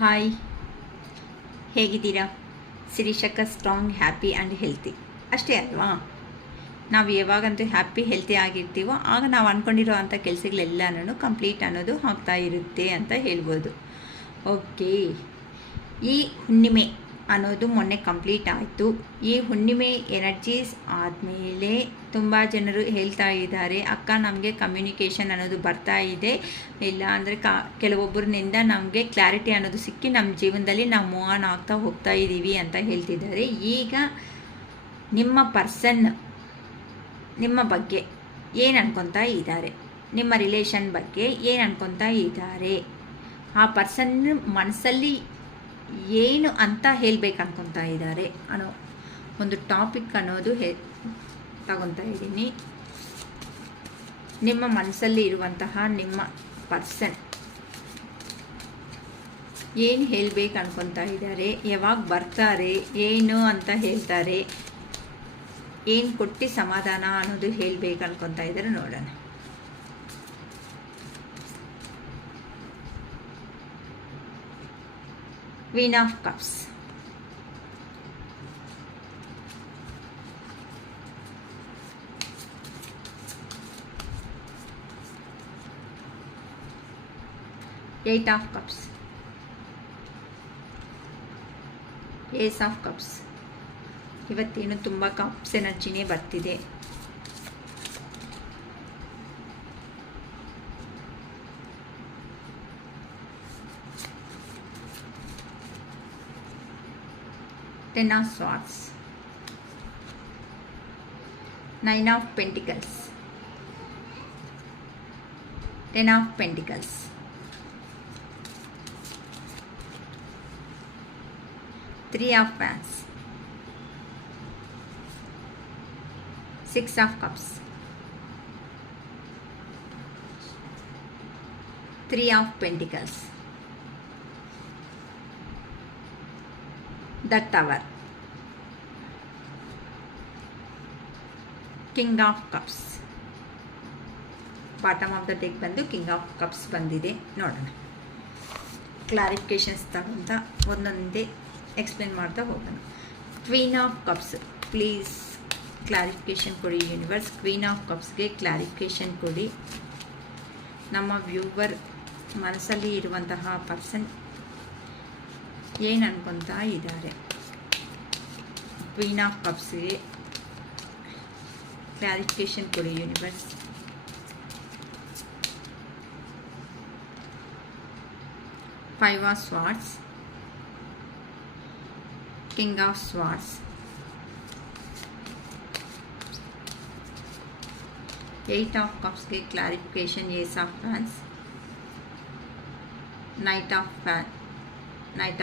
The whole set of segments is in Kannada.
ಹಾಯ್, ಹೇಗಿದ್ದೀರಾ? ಶಿರೀಷಕ್ಕ ಸ್ಟ್ರಾಂಗ್, ಹ್ಯಾಪಿ ಆ್ಯಂಡ್ ಹೆಲ್ತಿ ಅಷ್ಟೇ ಅಲ್ವಾ? ನಾವು ಯಾವಾಗಂತೂ ಹ್ಯಾಪಿ ಹೆಲ್ತಿ ಆಗಿರ್ತೀವೋ ಆಗ ನಾವು ಅಂದ್ಕೊಂಡಿರೋ ಅಂಥ ಕೆಲಸಗಳೆಲ್ಲನೂ ಕಂಪ್ಲೀಟ್ ಅನ್ನೋದು ಆಗ್ತಾ ಇರುತ್ತೆ ಅಂತ ಹೇಳ್ಬೋದು. ಓಕೆ, ಈ ಹುಣ್ಣಿಮೆ ಅನ್ನೋದು ಮೊನ್ನೆ ಕಂಪ್ಲೀಟ್ ಆಯಿತು. ಈ ಹುಣ್ಣಿಮೆ ಎನರ್ಜೀಸ್ ಆದಮೇಲೆ ತುಂಬ ಜನರು ಹೇಳ್ತಾ ಇದ್ದಾರೆ, ಅಕ್ಕ ನಮಗೆ ಕಮ್ಯುನಿಕೇಷನ್ ಅನ್ನೋದು ಬರ್ತಾ ಇದೆ, ಇಲ್ಲ ಅಂದರೆ ಕೆಲವೊಬ್ಬರಿನಿಂದ ನಮಗೆ ಕ್ಲಾರಿಟಿ ಅನ್ನೋದು ಸಿಕ್ಕಿ ನಮ್ಮ ಜೀವನದಲ್ಲಿ ನಾವು ಮೂವ್ ಆನ್ ಆಗ್ತಾ ಹೋಗ್ತಾ ಇದ್ದೀವಿ ಅಂತ ಹೇಳ್ತಿದ್ದಾರೆ. ಈಗ ನಿಮ್ಮ ಪರ್ಸನ್ ನಿಮ್ಮ ಬಗ್ಗೆ ಏನು ಅನ್ಕೊತಾ ಇದ್ದಾರೆ, ನಿಮ್ಮ ರಿಲೇಷನ್ ಬಗ್ಗೆ ಏನು ಅನ್ಕೊತಾ ಇದ್ದಾರೆ, ಆ ಪರ್ಸನ್ ಮನಸ್ಸಲ್ಲಿ ಏನು ಅಂತ ಹೇಳಬೇಕು ಅನ್ಕೊತಾ ಇದ್ದಾರೆ ಅನ್ನೋ ಒಂದು ಟಾಪಿಕ್ ಅನ್ನೋದು ತಗೊತಾ ಇದ್ದೀನಿ. ನಿಮ್ಮ ಮನಸ್ಸಲ್ಲಿ ಇರುವಂತಹ ನಿಮ್ಮ ಪರ್ಸನ್ ಏನು ಹೇಳಬೇಕು ಅನ್ಕೊತಾ ಇದ್ದಾರೆ, ಯಾವಾಗ ಬರ್ತಾರೆ, ಏನು ಅಂತ ಹೇಳ್ತಾರೆ, ಏನು ಕೊಟ್ಟು ಸಮಾಧಾನ ಅನ್ನೋದು ಹೇಳಬೇಕು ಅನ್ಕೊತಾ ಇದ್ದಾರೆ. ನೋಡೋಣ. Queen of cups, eight of cups, ace of cups. ಇವತ್ತೇನು ತುಂಬ ಕಪ್ಸ್ ಎನರ್ಜಿನೇ ಬರ್ತಿದೆ. Ten of Swords, Nine of Pentacles, Ten of Pentacles, Three of Wands, Six of Cups, Three of Pentacles, The Tower, King of Cups. Bottom of the deck ಬಂದು ಕಿಂಗ್ ಆಫ್ ಕಪ್ಸ್ ಬಂದಿದೆ. ನೋಡೋಣ, ಕ್ಲಾರಿಫಿಕೇಷನ್ಸ್ ತಗೊಂತ ಒಂದೊಂದೇ ಎಕ್ಸ್ಪ್ಲೇನ್ ಮಾಡ್ತಾ ಹೋಗೋಣ. Queen of cups, please clarification ಕೊಡಿ ಯೂನಿವರ್ಸ್. ಕ್ವೀನ್ ಆಫ್ ಕಪ್ಸ್ಗೆ ಕ್ಲಾರಿಫಿಕೇಷನ್ ಕೊಡಿ. ನಮ್ಮ ವ್ಯೂವರ್ ಮನಸ್ಸಲ್ಲಿ ಇರುವಂತಹ ಪರ್ಸನ್ ಏನು ಅನ್ಕೊತಾ ಇದ್ದಾರೆ. ಕ್ವೀನ್ ಆಫ್ ಕಪ್ಸ್ಗೆ ಕ್ಲಾರಿಫಿಕೇಷನ್ ಕೊಡಿ universe. Five of swords, king of swords, eight of ಕಪ್ಸ್ಗೆ clarification ace of fans, knight of fans, knight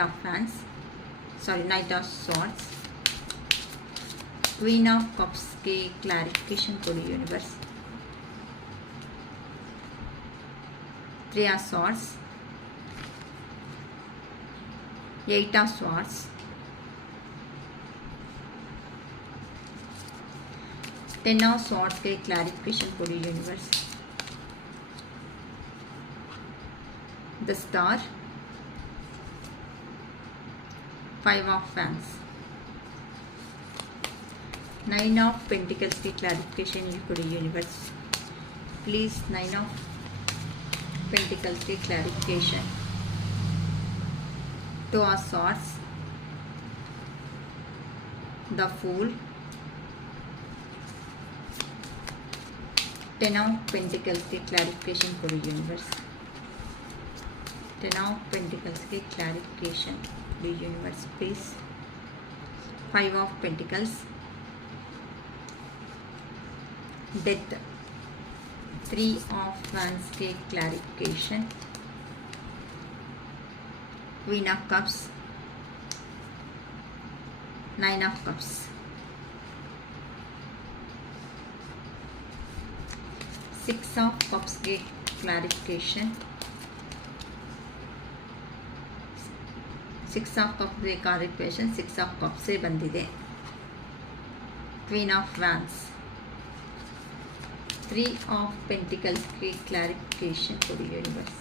of swords. Queen of ಕಪ್ಸ್ಗೆ ಕ್ಲಾರಿಫಿಕೇಷನ್ ಕೊಡಿ universe. Three of swords, eight of swords, ten of ಸ್ವಾರ್ಡ್ಸ್ಗೆ ಕ್ಲಾರಿಫಿಕೇಷನ್ ಕೊಡಿ universe. The star, five of fans, nine of ಪೆಂಟಿಕಲ್ಸ್ಗೆ ಕ್ಲಾರಿಫಿಕೇಷನ್ ಕೊಡಿ ಯೂನಿವರ್ಸ್. ಪ್ಲೀಸ್ ನೈನ್ ಆಫ್ ಪೆಂಟಿಕಲ್ಸ್ಗೆ clarification. Two of swords, the fool, ten of ಪೆಂಟಿಕಲ್ಸ್ಗೆ ಕ್ಲಾರಿಫಿಕೇಷನ್ ಕೊಡಿ ಯೂನಿವರ್ಸ್. ಟೆನ್ ಆಫ್ ಪೆಂಟಿಕಲ್ಸ್ಗೆ ಕ್ಲಾರಿಫಿಕೇಷನ್ ಕೊಡಿ universe please. Five of pentacles, death, three of ವ್ಯಾಂಡ್ಸ್ಗೆ clarification. Queen of cups, nine of cups, six of ಕಪ್ಸ್ಗೆ ಕ್ಲಾರಿಫಿಕೇಷನ್. ಸಿಕ್ಸ್ ಆಫ್ ಕಪ್ಸ್ಗೆ ಕ್ಲಾರಿಫಿಕೇಷನ್, ಸಿಕ್ಸ್ ಆಫ್ ಕಪ್ಸೇ ಬಂದಿದೆ. Queen of wands, three of ಪೆಂಟಿಕಲ್ಸ್ಗೆ ಕ್ಲಾರಿಫಿಕೇಷನ್ ಕೊಡಿ universe.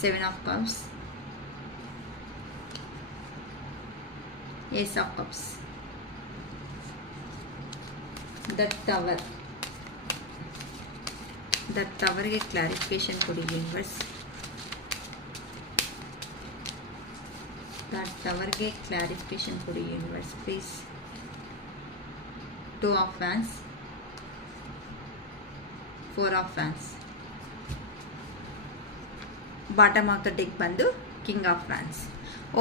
7 of Cups, Ace of Cups, the Tower. The ಟವರ್ಗೆ ಕ್ಲಾರಿಫಿಕೇಶನ್ ಕೊಡಿ ಯೂನಿವರ್ಸ್. ದ ಟವರ್ಗೆ ಕ್ಲಾರಿಫಿಕೇಶನ್ ಕೊಡಿ universe please. 2 of Wands, 4 of Wands. Bottom of the deck ಬಂದು ಕಿಂಗ್ ಆಫ್ ವ್ಯಾಂಡ್ಸ್.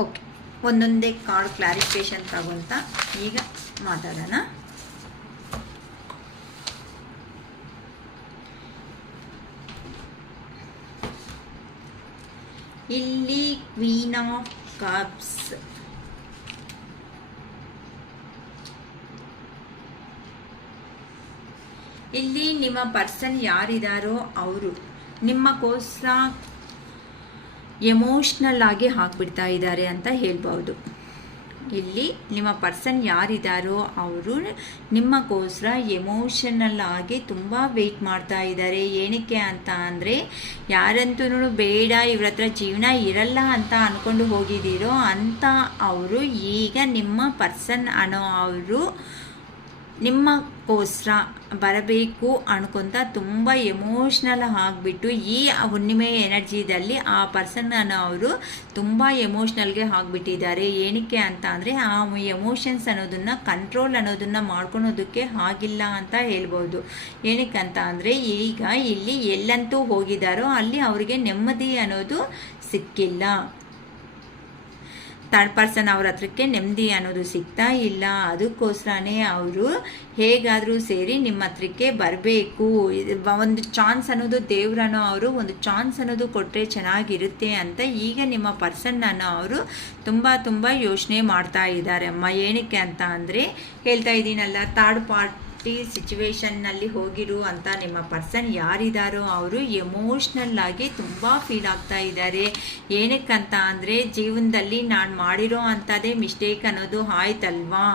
ಓಕೆ, ಒಂದೊಂದೇ ಕಾರ್ಡ್ ಕ್ಲಾರಿಫಿಕೇಶನ್ ತಗೊಂತ ಈಗ ಮಾತಾಡೋಣ. ಇಲ್ಲಿ ಕ್ವೀನ್ ಆಫ್ ಕಪ್ಸ್, ಇಲ್ಲಿ ನಿಮ್ಮ ಪರ್ಸನ್ ಯಾರಿದಾರೋ ಅವರು ನಿಮ್ಮಗೋಸ್ಕರ ಎಮೋಷ್ನಲ್ ಆಗಿ ಹಾಕ್ಬಿಡ್ತಾ ಇದ್ದಾರೆ ಅಂತ ಹೇಳ್ಬೋದು. ಇಲ್ಲಿ ನಿಮ್ಮ ಪರ್ಸನ್ ಯಾರಿದ್ದಾರೋ ಅವರು ನಿಮ್ಮಗೋಸ್ಕರ ಎಮೋಷನಲ್ ಆಗಿ ತುಂಬ ವೆಯ್ಟ್ ಮಾಡ್ತಾ ಇದ್ದಾರೆ. ಏನಕ್ಕೆ ಅಂತ ಅಂದರೆ, ಯಾರಂತೂ ಬೇಡ ಇವ್ರ ಹತ್ರ ಜೀವನ ಇರಲ್ಲ ಅಂತ ಅಂದ್ಕೊಂಡು ಹೋಗಿದ್ದೀರೋ ಅಂತ ಅವರು ಈಗ ನಿಮ್ಮ ಪರ್ಸನ್ ಅನ್ನೋ ಅವರು ನಿಮ್ಮಗೋಸ್ಕರ ಬರಬೇಕು ಅನ್ಕೊತ ತುಂಬ ಎಮೋಷ್ನಲ್ ಆಗಿಬಿಟ್ಟು ಈ ಹುಣ್ಣಿಮೆ ಎನರ್ಜಿದಲ್ಲಿ ಆ ಪರ್ಸನ್ನನ್ನು ಅವರು ತುಂಬ ಎಮೋಷ್ನಲ್ಗೆ ಆಗಿಬಿಟ್ಟಿದ್ದಾರೆ. ಏನಕ್ಕೆ ಅಂತ ಅಂದರೆ, ಆ ಎಮೋಷನ್ಸ್ ಅನ್ನೋದನ್ನು ಕಂಟ್ರೋಲ್ ಅನ್ನೋದನ್ನು ಮಾಡ್ಕೊಳೋದಕ್ಕೆ ಆಗಿಲ್ಲ ಅಂತ ಹೇಳ್ಬೋದು. ಏನಕ್ಕೆ ಅಂತ ಅಂದರೆ, ಈಗ ಇಲ್ಲಿ ಎಲ್ಲಂತೂ ಹೋಗಿದ್ದಾರೋ ಅಲ್ಲಿ ಅವರಿಗೆ ನೆಮ್ಮದಿ ಅನ್ನೋದು ಸಿಕ್ಕಿಲ್ಲ. ಥರ್ಡ್ ಪರ್ಸನ್ ಅವ್ರ ಹತ್ರಕ್ಕೆ ನೆಮ್ಮದಿ ಅನ್ನೋದು ಸಿಗ್ತಾ ಇಲ್ಲ. ಅದಕ್ಕೋಸ್ಕರನೇ ಅವರು ಹೇಗಾದರೂ ಸೇರಿ ನಿಮ್ಮ ಹತ್ರಕ್ಕೆ ಬರಬೇಕು. ಒಂದು ಚಾನ್ಸ್ ಅನ್ನೋದು ದೇವ್ರನ್ನೋ ಅವರು ಒಂದು ಚಾನ್ಸ್ ಅನ್ನೋದು ಕೊಟ್ಟರೆ ಚೆನ್ನಾಗಿರುತ್ತೆ ಅಂತ ಈಗ ನಿಮ್ಮ ಪರ್ಸನ್ನನ್ನು ಅವರು ತುಂಬ ಯೋಚನೆ ಮಾಡ್ತಾ ಇದ್ದಾರೆ ಅಮ್ಮ. ಏನಕ್ಕೆ ಅಂತ ಅಂದರೆ, ಹೇಳ್ತಾ ಇದ್ದೀನಲ್ಲ, ಥರ್ಡ್ ಪಾರ್ಟಿ ಸಿಚುವೇಶನ್ನಲ್ಲಿ ಹೋಗಿರು ಅಂತ ನಿಮ್ಮ ಪರ್ಸನ್ ಯಾರಿದ್ದಾರೋ ಅವರು ಎಮೋಷ್ನಲ್ ಆಗಿ ತುಂಬ ಫೀಲ್ ಆಗ್ತಾ ಇದ್ದಾರೆ. ಏನಕ್ಕಂತ ಅಂದರೆ, ಜೀವನದಲ್ಲಿ ನಾನು ಮಾಡಿರೋ ಅಂಥದ್ದೇ ಮಿಸ್ಟೇಕ್ ಅನ್ನೋದು ಆಯ್ತಲ್ವಾ,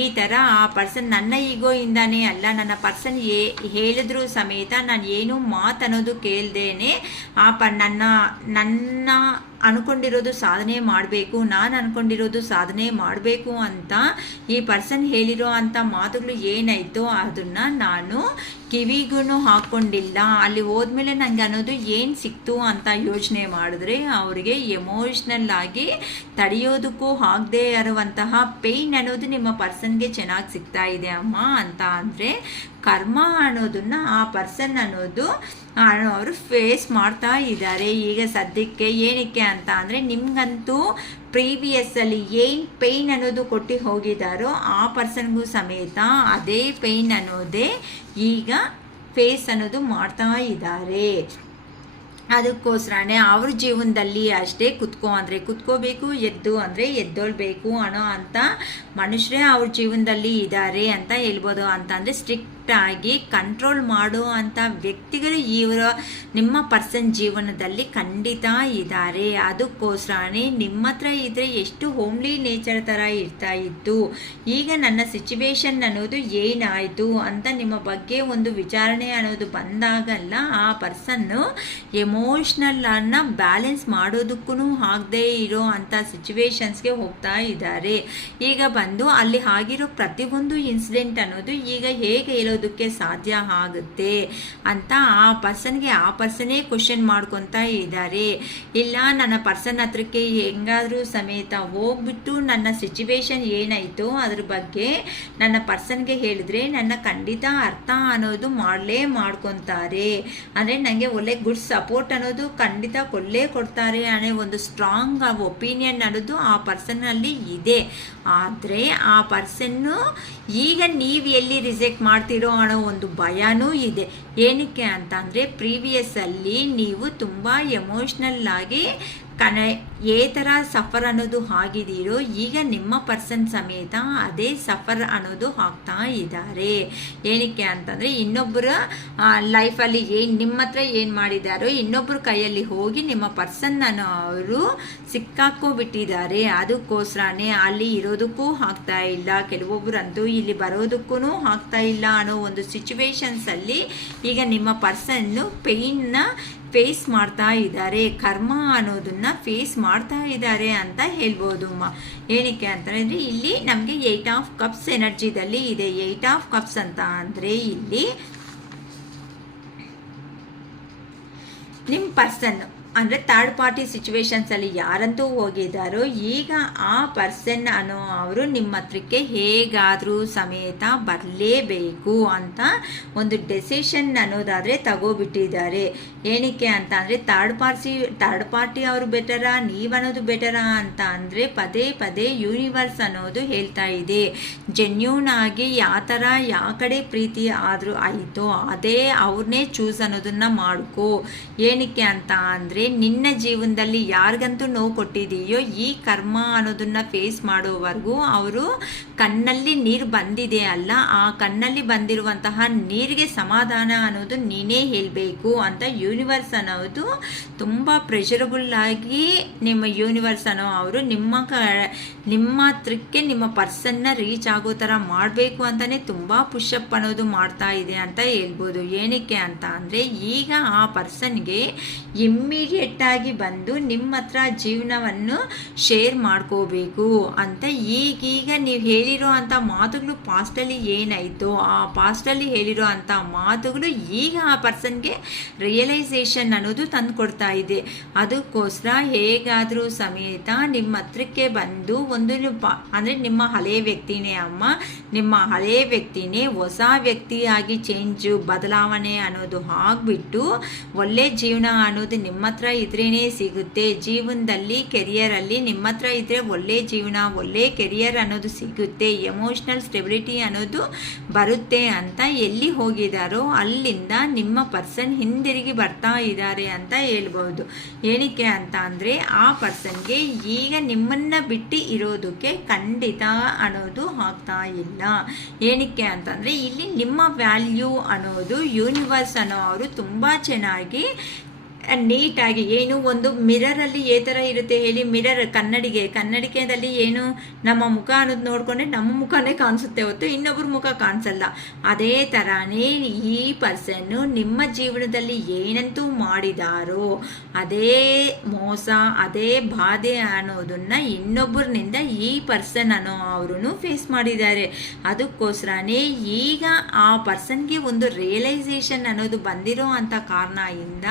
ಈ ಥರ ಆ ಪರ್ಸನ್ ನನ್ನ ಈಗೋಯಿಂದಾನೇ ಅಲ್ಲ, ನನ್ನ ಪರ್ಸನ್ ಹೇಳಿದ್ರು ಸಮೇತ ನಾನು ಏನು ಮಾತನ್ನೋದು ಕೇಳ್ದೇನೆ ನನ್ನ ಅನ್ಕೊಂಡಿರೋದು ಸಾಧನೆ ಮಾಡಬೇಕು, ನಾನು ಅನ್ಕೊಂಡಿರೋದು ಸಾಧನೆ ಮಾಡಬೇಕು ಅಂತ ಈ ಪರ್ಸನ್ ಹೇಳಿರೋ ಅಂಥ ಮಾತುಗಳು ಏನಾಯಿತೋ ಅದನ್ನು ನಾನು ಕಿವಿಗೂ ಹಾಕ್ಕೊಂಡಿಲ್ಲ. ಅಲ್ಲಿ ಹೋದ್ಮೇಲೆ ನನಗೆ ಅನ್ನೋದು ಏನು ಸಿಕ್ತು ಅಂತ ಯೋಚನೆ ಮಾಡಿದ್ರೆ ಅವರಿಗೆ ಎಮೋಷ್ನಲ್ ಆಗಿ ತಡೆಯೋದಕ್ಕೂ ಆಗದೆ ಇರುವಂತಹ ಪೇಯ್ನ್ ಅನ್ನೋದು ನಿಮ್ಮ ಪರ್ಸನ್ಗೆ ಚೆನ್ನಾಗಿ ಸಿಗ್ತಾ ಇದೆ ಅಮ್ಮ. ಅಂತ ಅಂದರೆ ಕರ್ಮ ಅನ್ನೋದನ್ನು ಆ ಪರ್ಸನ್ ಅನ್ನೋದು ಅವರು ಫೇಸ್ ಮಾಡ್ತಾ ಇದ್ದಾರೆ ಈಗ ಸದ್ಯಕ್ಕೆ. ಏನಕ್ಕೆ ಅಂತ ಅಂದರೆ, ನಿಮಗಂತೂ ಪ್ರೀವಿಯಸ್ಸಲ್ಲಿ ಏನು ಪೇಯ್ನ್ ಅನ್ನೋದು ಕೊಟ್ಟು ಹೋಗಿದ್ದಾರೋ ಆ ಪರ್ಸನ್ಗೂ ಸಮೇತ ಅದೇ ಪೇಯ್ನ್ ಅನ್ನೋದೇ ಈಗ ಫೇಸ್ ಅನ್ನೋದು ಮಾಡ್ತಾ ಇದ್ದಾರೆ. ಅದಕ್ಕೋಸ್ಕರನೇ ಅವ್ರ ಜೀವನದಲ್ಲಿ ಅಷ್ಟೇ ಕುತ್ಕೋಬೇಕು, ಎದ್ದು ಅಂದರೆ ಎದ್ದೊಳ್ಬೇಕು ಅನ್ನೋ ಅಂಥ ಮನುಷ್ಯರೇ ಅವ್ರ ಜೀವನದಲ್ಲಿ ಇದ್ದಾರೆ ಅಂತ ಹೇಳ್ಬೋದು. ಅಂತಂದರೆ ಸ್ಟ್ರಿಕ್ಟ್ ಆಗಿ ಕಂಟ್ರೋಲ್ ಮಾಡೋ ಅಂಥ ವ್ಯಕ್ತಿಗಳು ನಿಮ್ಮ ಪರ್ಸನ್ ಜೀವನದಲ್ಲಿ ಖಂಡಿತ ಇದ್ದಾರೆ. ಅದಕ್ಕೋಸ್ಕರನೇ ನಿಮ್ಮ ಹತ್ರ ಇದ್ದರೆ ಎಷ್ಟು ಹೋಮ್ಲಿ ನೇಚರ್ ಥರ ಇರ್ತಾ ಇತ್ತು, ಈಗ ನನ್ನ ಸಿಚುವೇಶನ್ ಅನ್ನೋದು ಏನಾಯಿತು ಅಂತ ನಿಮ್ಮ ಬಗ್ಗೆ ಒಂದು ವಿಚಾರಣೆ ಅನ್ನೋದು ಬಂದಾಗಲ್ಲ ಆ ಪರ್ಸನ್ನು ಎಮೋಷ್ನಲನ್ನು ಬ್ಯಾಲೆನ್ಸ್ ಮಾಡೋದಕ್ಕೂ ಆಗದೆ ಇರೋ ಅಂಥ ಸಿಚುವೇಶನ್ಸ್ಗೆ ಹೋಗ್ತಾ ಇದ್ದಾರೆ. ಈಗ ಬಂದು ಅಲ್ಲಿ ಆಗಿರೋ ಪ್ರತಿಯೊಂದು ಇನ್ಸಿಡೆಂಟ್ ಅನ್ನೋದು ಈಗ ಹೇಗೆ ಹೇಳೋದಕ್ಕೆ ಸಾಧ್ಯ ಆಗುತ್ತೆ ಅಂತ ಆ ಪರ್ಸನ್ನೇ ಕ್ವಶನ್ ಮಾಡ್ಕೊತಾ ಇದ್ದಾರೆ. ಇಲ್ಲ, ನನ್ನ ಪರ್ಸನ್ ಹತ್ರಕ್ಕೆ ಹೆಂಗಾದರೂ ಸಮೇತ ಹೋಗ್ಬಿಟ್ಟು ನನ್ನ ಸಿಚುವೇಶನ್ ಏನಾಯಿತು ಅದ್ರ ಬಗ್ಗೆ ನನ್ನ ಪರ್ಸನ್ಗೆ ಹೇಳಿದ್ರೆ ನನ್ನ ಖಂಡಿತ ಅರ್ಥ ಅನ್ನೋದು ಮಾಡ್ಕೊತಾರೆ. ಅಂದರೆ ನನಗೆ ಒಳ್ಳೆ ಗುಡ್ ಸಪೋರ್ಟ್ ಅನ್ನೋದು ಖಂಡಿತ ಕೊಡ್ತಾರೆ ಅನ್ನೋ ಒಂದು ಸ್ಟ್ರಾಂಗ್ ಒಪಿನಿಯನ್ ಅನ್ನೋದು ಆ ಪರ್ಸನ್ನಲ್ಲಿ ಇದೆ. ಆದರೆ ಆ ಪರ್ಸನ್ನು ಈಗ ನೀವು ಎಲ್ಲಿ ರಿಜೆಕ್ಟ್ ಮಾಡ್ತೀರೋ ಅನ್ನೋ ಒಂದು ಭಯನೂ ಇದೆ. ಏನಕ್ಕೆ ಅಂತ ಅಂದರೆ, ಪ್ರೀವಿಯಸ್ಸಲ್ಲಿ ನೀವು ತುಂಬ ಎಮೋಷ್ನಲ್ ಆಗಿ ಥರ ಸಫರ್ ಅನ್ನೋದು ಆಗಿದ್ದೀರೋ ಈಗ ನಿಮ್ಮ ಪರ್ಸನ್ ಸಮೇತ ಅದೇ ಸಫರ್ ಅನ್ನೋದು ಆಗ್ತಾ ಇದ್ದಾರೆ. ಏನಕ್ಕೆ ಅಂತಂದರೆ, ಇನ್ನೊಬ್ಬರ ಲೈಫಲ್ಲಿ ನಿಮ್ಮ ಹತ್ರ ಏನು ಮಾಡಿದಾರೋ ಇನ್ನೊಬ್ಬರ ಕೈಯಲ್ಲಿ ಹೋಗಿ ನಿಮ್ಮ ಪರ್ಸನ್ನನ್ನು ಅವರು ಸಿಕ್ಕಾಕೋಬಿಟ್ಟಿದ್ದಾರೆ. ಅದಕ್ಕೋಸ್ಕರನೇ ಅಲ್ಲಿ ಇರೋದಕ್ಕೂ ಆಗ್ತಾ ಇಲ್ಲ, ಕೆಲವೊಬ್ಬರಂತೂ ಇಲ್ಲಿ ಬರೋದಕ್ಕೂ ಆಗ್ತಾ ಇಲ್ಲ ಅನ್ನೋ ಒಂದು ಸಿಚುವೇಶನ್ಸಲ್ಲಿ ಈಗ ನಿಮ್ಮ ಪರ್ಸನ್ನು ಪೇಯ್ನ್ನ ಫೇಸ್ ಮಾಡ್ತಾ ಇದ್ದಾರೆ, ಕರ್ಮ ಅನ್ನೋದನ್ನು ಫೇಸ್ ಮಾಡ್ತಾ ಇದ್ದಾರೆ ಅಂತ ಹೇಳ್ಬೋದು ಅಮ್ಮ. ಏನಕ್ಕೆ ಅಂತಂದರೆ ಇಲ್ಲಿ ನಮಗೆ 8 ಆಫ್ ಕಪ್ಸ್ ಎನರ್ಜಿದಲ್ಲಿ ಇದೆ. 8 ಆಫ್ ಕಪ್ಸ್ ಅಂತ ಅಂದರೆ ಇಲ್ಲಿ ನಿಮ್ಮ ಪರ್ಸನ್ ಅಂದರೆ ಥರ್ಡ್ ಪಾರ್ಟಿ ಸಿಚುವೇಶನ್ಸಲ್ಲಿ ಯಾರಂತೂ ಹೋಗಿದ್ದಾರೋ ಈಗ ಆ ಪರ್ಸನ್ ಅನ್ನೋ ಅವರು ನಿಮ್ಮ ಹತ್ರಕ್ಕೆ ಹೇಗಾದರೂ ಸಮೇತ ಬರಲೇಬೇಕು ಅಂತ ಒಂದು ಡೆಸಿಷನ್ ಅನ್ನೋದಾದರೆ ತಗೋಬಿಟ್ಟಿದ್ದಾರೆ. ಏನಕ್ಕೆ ಅಂತ ಅಂದರೆ ಥರ್ಡ್ ಪಾರ್ಟಿ ಅವರು ಬೆಟರಾ ನೀವನ್ನೋದು ಬೆಟರಾ ಅಂತ ಅಂದರೆ ಪದೇ ಪದೇ ಯೂನಿವರ್ಸ್ ಅನ್ನೋದು ಹೇಳ್ತಾ ಇದೆ. ಜೆನ್ಯೂನ್ ಆಗಿ ಯಾವ ಥರ ಯಾವ ಕಡೆ ಪ್ರೀತಿ ಆದರೂ ಆಯಿತೋ ಅದೇ ಅವ್ರನ್ನೇ ಚೂಸ್ ಅನ್ನೋದನ್ನು ಮಾಡ್ಕೋ. ಏನಕ್ಕೆ ಅಂತ ಅಂದರೆ ನಿನ್ನ ಜೀವನದಲ್ಲಿ ಯಾರಿಗಂತೂ ನೋವು ಕೊಟ್ಟಿದೆಯೋ ಈ ಕರ್ಮ ಅನ್ನೋದನ್ನ ಫೇಸ್ ಮಾಡೋವರೆಗೂ ಅವರು ಕಣ್ಣಲ್ಲಿ ನೀರು ಬಂದಿದೆ ಅಲ್ಲ, ಆ ಕಣ್ಣಲ್ಲಿ ಬಂದಿರುವಂತಹ ನೀರಿಗೆ ಸಮಾಧಾನ ಅನ್ನೋದು ನೀನೇ ಹೇಳಬೇಕು ಅಂತ ಯೂನಿವರ್ಸ್ ಅನ್ನೋದು ತುಂಬ ಪ್ರೆಷರಬಲ್ ಆಗಿ ನಿಮ್ಮ ಯೂನಿವರ್ಸ್ ಅನ್ನೋ ಅವರು ನಿಮ್ಮ ಹತ್ರಕ್ಕೆ ನಿಮ್ಮ ಪರ್ಸನ್ನ ರೀಚ್ ಆಗೋ ಥರ ಮಾಡಬೇಕು ಅಂತಲೇ ತುಂಬ ಪುಷಪ್ ಅನ್ನೋದು ಮಾಡ್ತಾ ಇದೆ ಅಂತ ಹೇಳ್ಬೋದು. ಏನಕ್ಕೆ ಅಂತ ಅಂದರೆ ಈಗ ಆ ಪರ್ಸನ್ಗೆ ಇಮ್ಮಿಡಿಯೇಟಾಗಿ ಬಂದು ನಿಮ್ಮ ಹತ್ರ ಜೀವನವನ್ನು ಶೇರ್ ಮಾಡ್ಕೋಬೇಕು ಅಂತ ಈಗೀಗ ನೀವು ಹೇಳಿರೋ ಅಂಥ ಮಾತುಗಳು ಪಾಸ್ಟಲ್ಲಿ ಏನಾಯಿತು ಆ ಪಾಸ್ಟಲ್ಲಿ ಹೇಳಿರೋ ಅಂಥ ಮಾತುಗಳು ಈಗ ಆ ಪರ್ಸನ್ಗೆ ರಿಯಲೈಸೇಷನ್ ಅನ್ನೋದು ತಂದು ಕೊಡ್ತಾ ಇದೆ. ಅದಕ್ಕೋಸ್ಕರ ಹೇಗಾದರೂ ಸಮೇತ ನಿಮ್ಮ ಹತ್ರಕ್ಕೆ ಬಂದು ಅಂದರೆ ನಿಮ್ಮ ಹಳೆಯ ವ್ಯಕ್ತಿನೇ ಅಮ್ಮ, ನಿಮ್ಮ ಹಳೆಯ ವ್ಯಕ್ತಿನೇ ಹೊಸ ವ್ಯಕ್ತಿಯಾಗಿ ಬದಲಾವಣೆ ಅನ್ನೋದು ಆಗಿಬಿಟ್ಟು ಒಳ್ಳೆ ಜೀವನ ಅನ್ನೋದು ನಿಮ್ಮ ಹತ್ರ ಇದ್ರೇ ಸಿಗುತ್ತೆ. ಜೀವನದಲ್ಲಿ ಕೆರಿಯರಲ್ಲಿ ನಿಮ್ಮ ಹತ್ರ ಇದ್ದರೆ ಒಳ್ಳೆ ಜೀವನ ಒಳ್ಳೆ ಕೆರಿಯರ್ ಅನ್ನೋದು ಸಿಗುತ್ತೆ, ಎಮೋಷ್ನಲ್ ಸ್ಟೆಬಿಲಿಟಿ ಅನ್ನೋದು ಬರುತ್ತೆ ಅಂತ ಎಲ್ಲಿ ಹೋಗಿದಾರೋ ಅಲ್ಲಿಂದ ನಿಮ್ಮ ಪರ್ಸನ್ ಹಿಂದಿರುಗಿ ಬರ್ತಾ ಇದ್ದಾರೆ ಅಂತ ಹೇಳ್ಬೋದು. ಏನಕ್ಕೆ ಅಂತ ಅಂದರೆ ಆ ಪರ್ಸನ್ಗೆ ಈಗ ನಿಮ್ಮನ್ನು ಬಿಟ್ಟು ಇರೋದಕ್ಕೆ ಖಂಡಿತ ಅನ್ನೋದು ಆಗ್ತಾ ಇಲ್ಲ. ಏನಕ್ಕೆ ಅಂತಂದರೆ ಇಲ್ಲಿ ನಿಮ್ಮ ವ್ಯಾಲ್ಯೂ ಅನ್ನೋದು ಯೂನಿವರ್ಸ್ ಅನ್ನೋ ಅವರು ತುಂಬ ಚೆನ್ನಾಗಿ ನೀಟಾಗಿ ಏನು ಒಂದು ಮಿರರಲ್ಲಿ ಏ ಥರ ಇರುತ್ತೆ ಹೇಳಿ, ಮಿರರ್ ಕನ್ನಡಿಕೆಯಲ್ಲಿ ಏನು ನಮ್ಮ ಮುಖ ಅನ್ನೋದು ನೋಡಿಕೊಂಡ್ರೆ ನಮ್ಮ ಮುಖನೇ ಕಾಣಿಸುತ್ತೆ ಹೊತ್ತು ಇನ್ನೊಬ್ಬರ ಮುಖ ಕಾಣಿಸಲ್ಲ. ಅದೇ ಥರನೇ ಈ ಪರ್ಸನ್ನು ನಿಮ್ಮ ಜೀವನದಲ್ಲಿ ಏನಂತೂ ಮಾಡಿದಾರೋ ಅದೇ ಮೋಸ ಅದೇ ಬಾಧೆ ಅನ್ನೋದನ್ನು ಇನ್ನೊಬ್ಬರಿನಿಂದ ಈ ಪರ್ಸನ್ ಅನ್ನೋ ಅವರು ಫೇಸ್ ಮಾಡಿದ್ದಾರೆ. ಅದಕ್ಕೋಸ್ಕರನೇ ಈಗ ಆ ಪರ್ಸನ್ಗೆ ಒಂದು ರಿಯಲೈಸೇಷನ್ ಅನ್ನೋದು ಬಂದಿರೋ ಅಂಥ ಕಾರಣದಿಂದ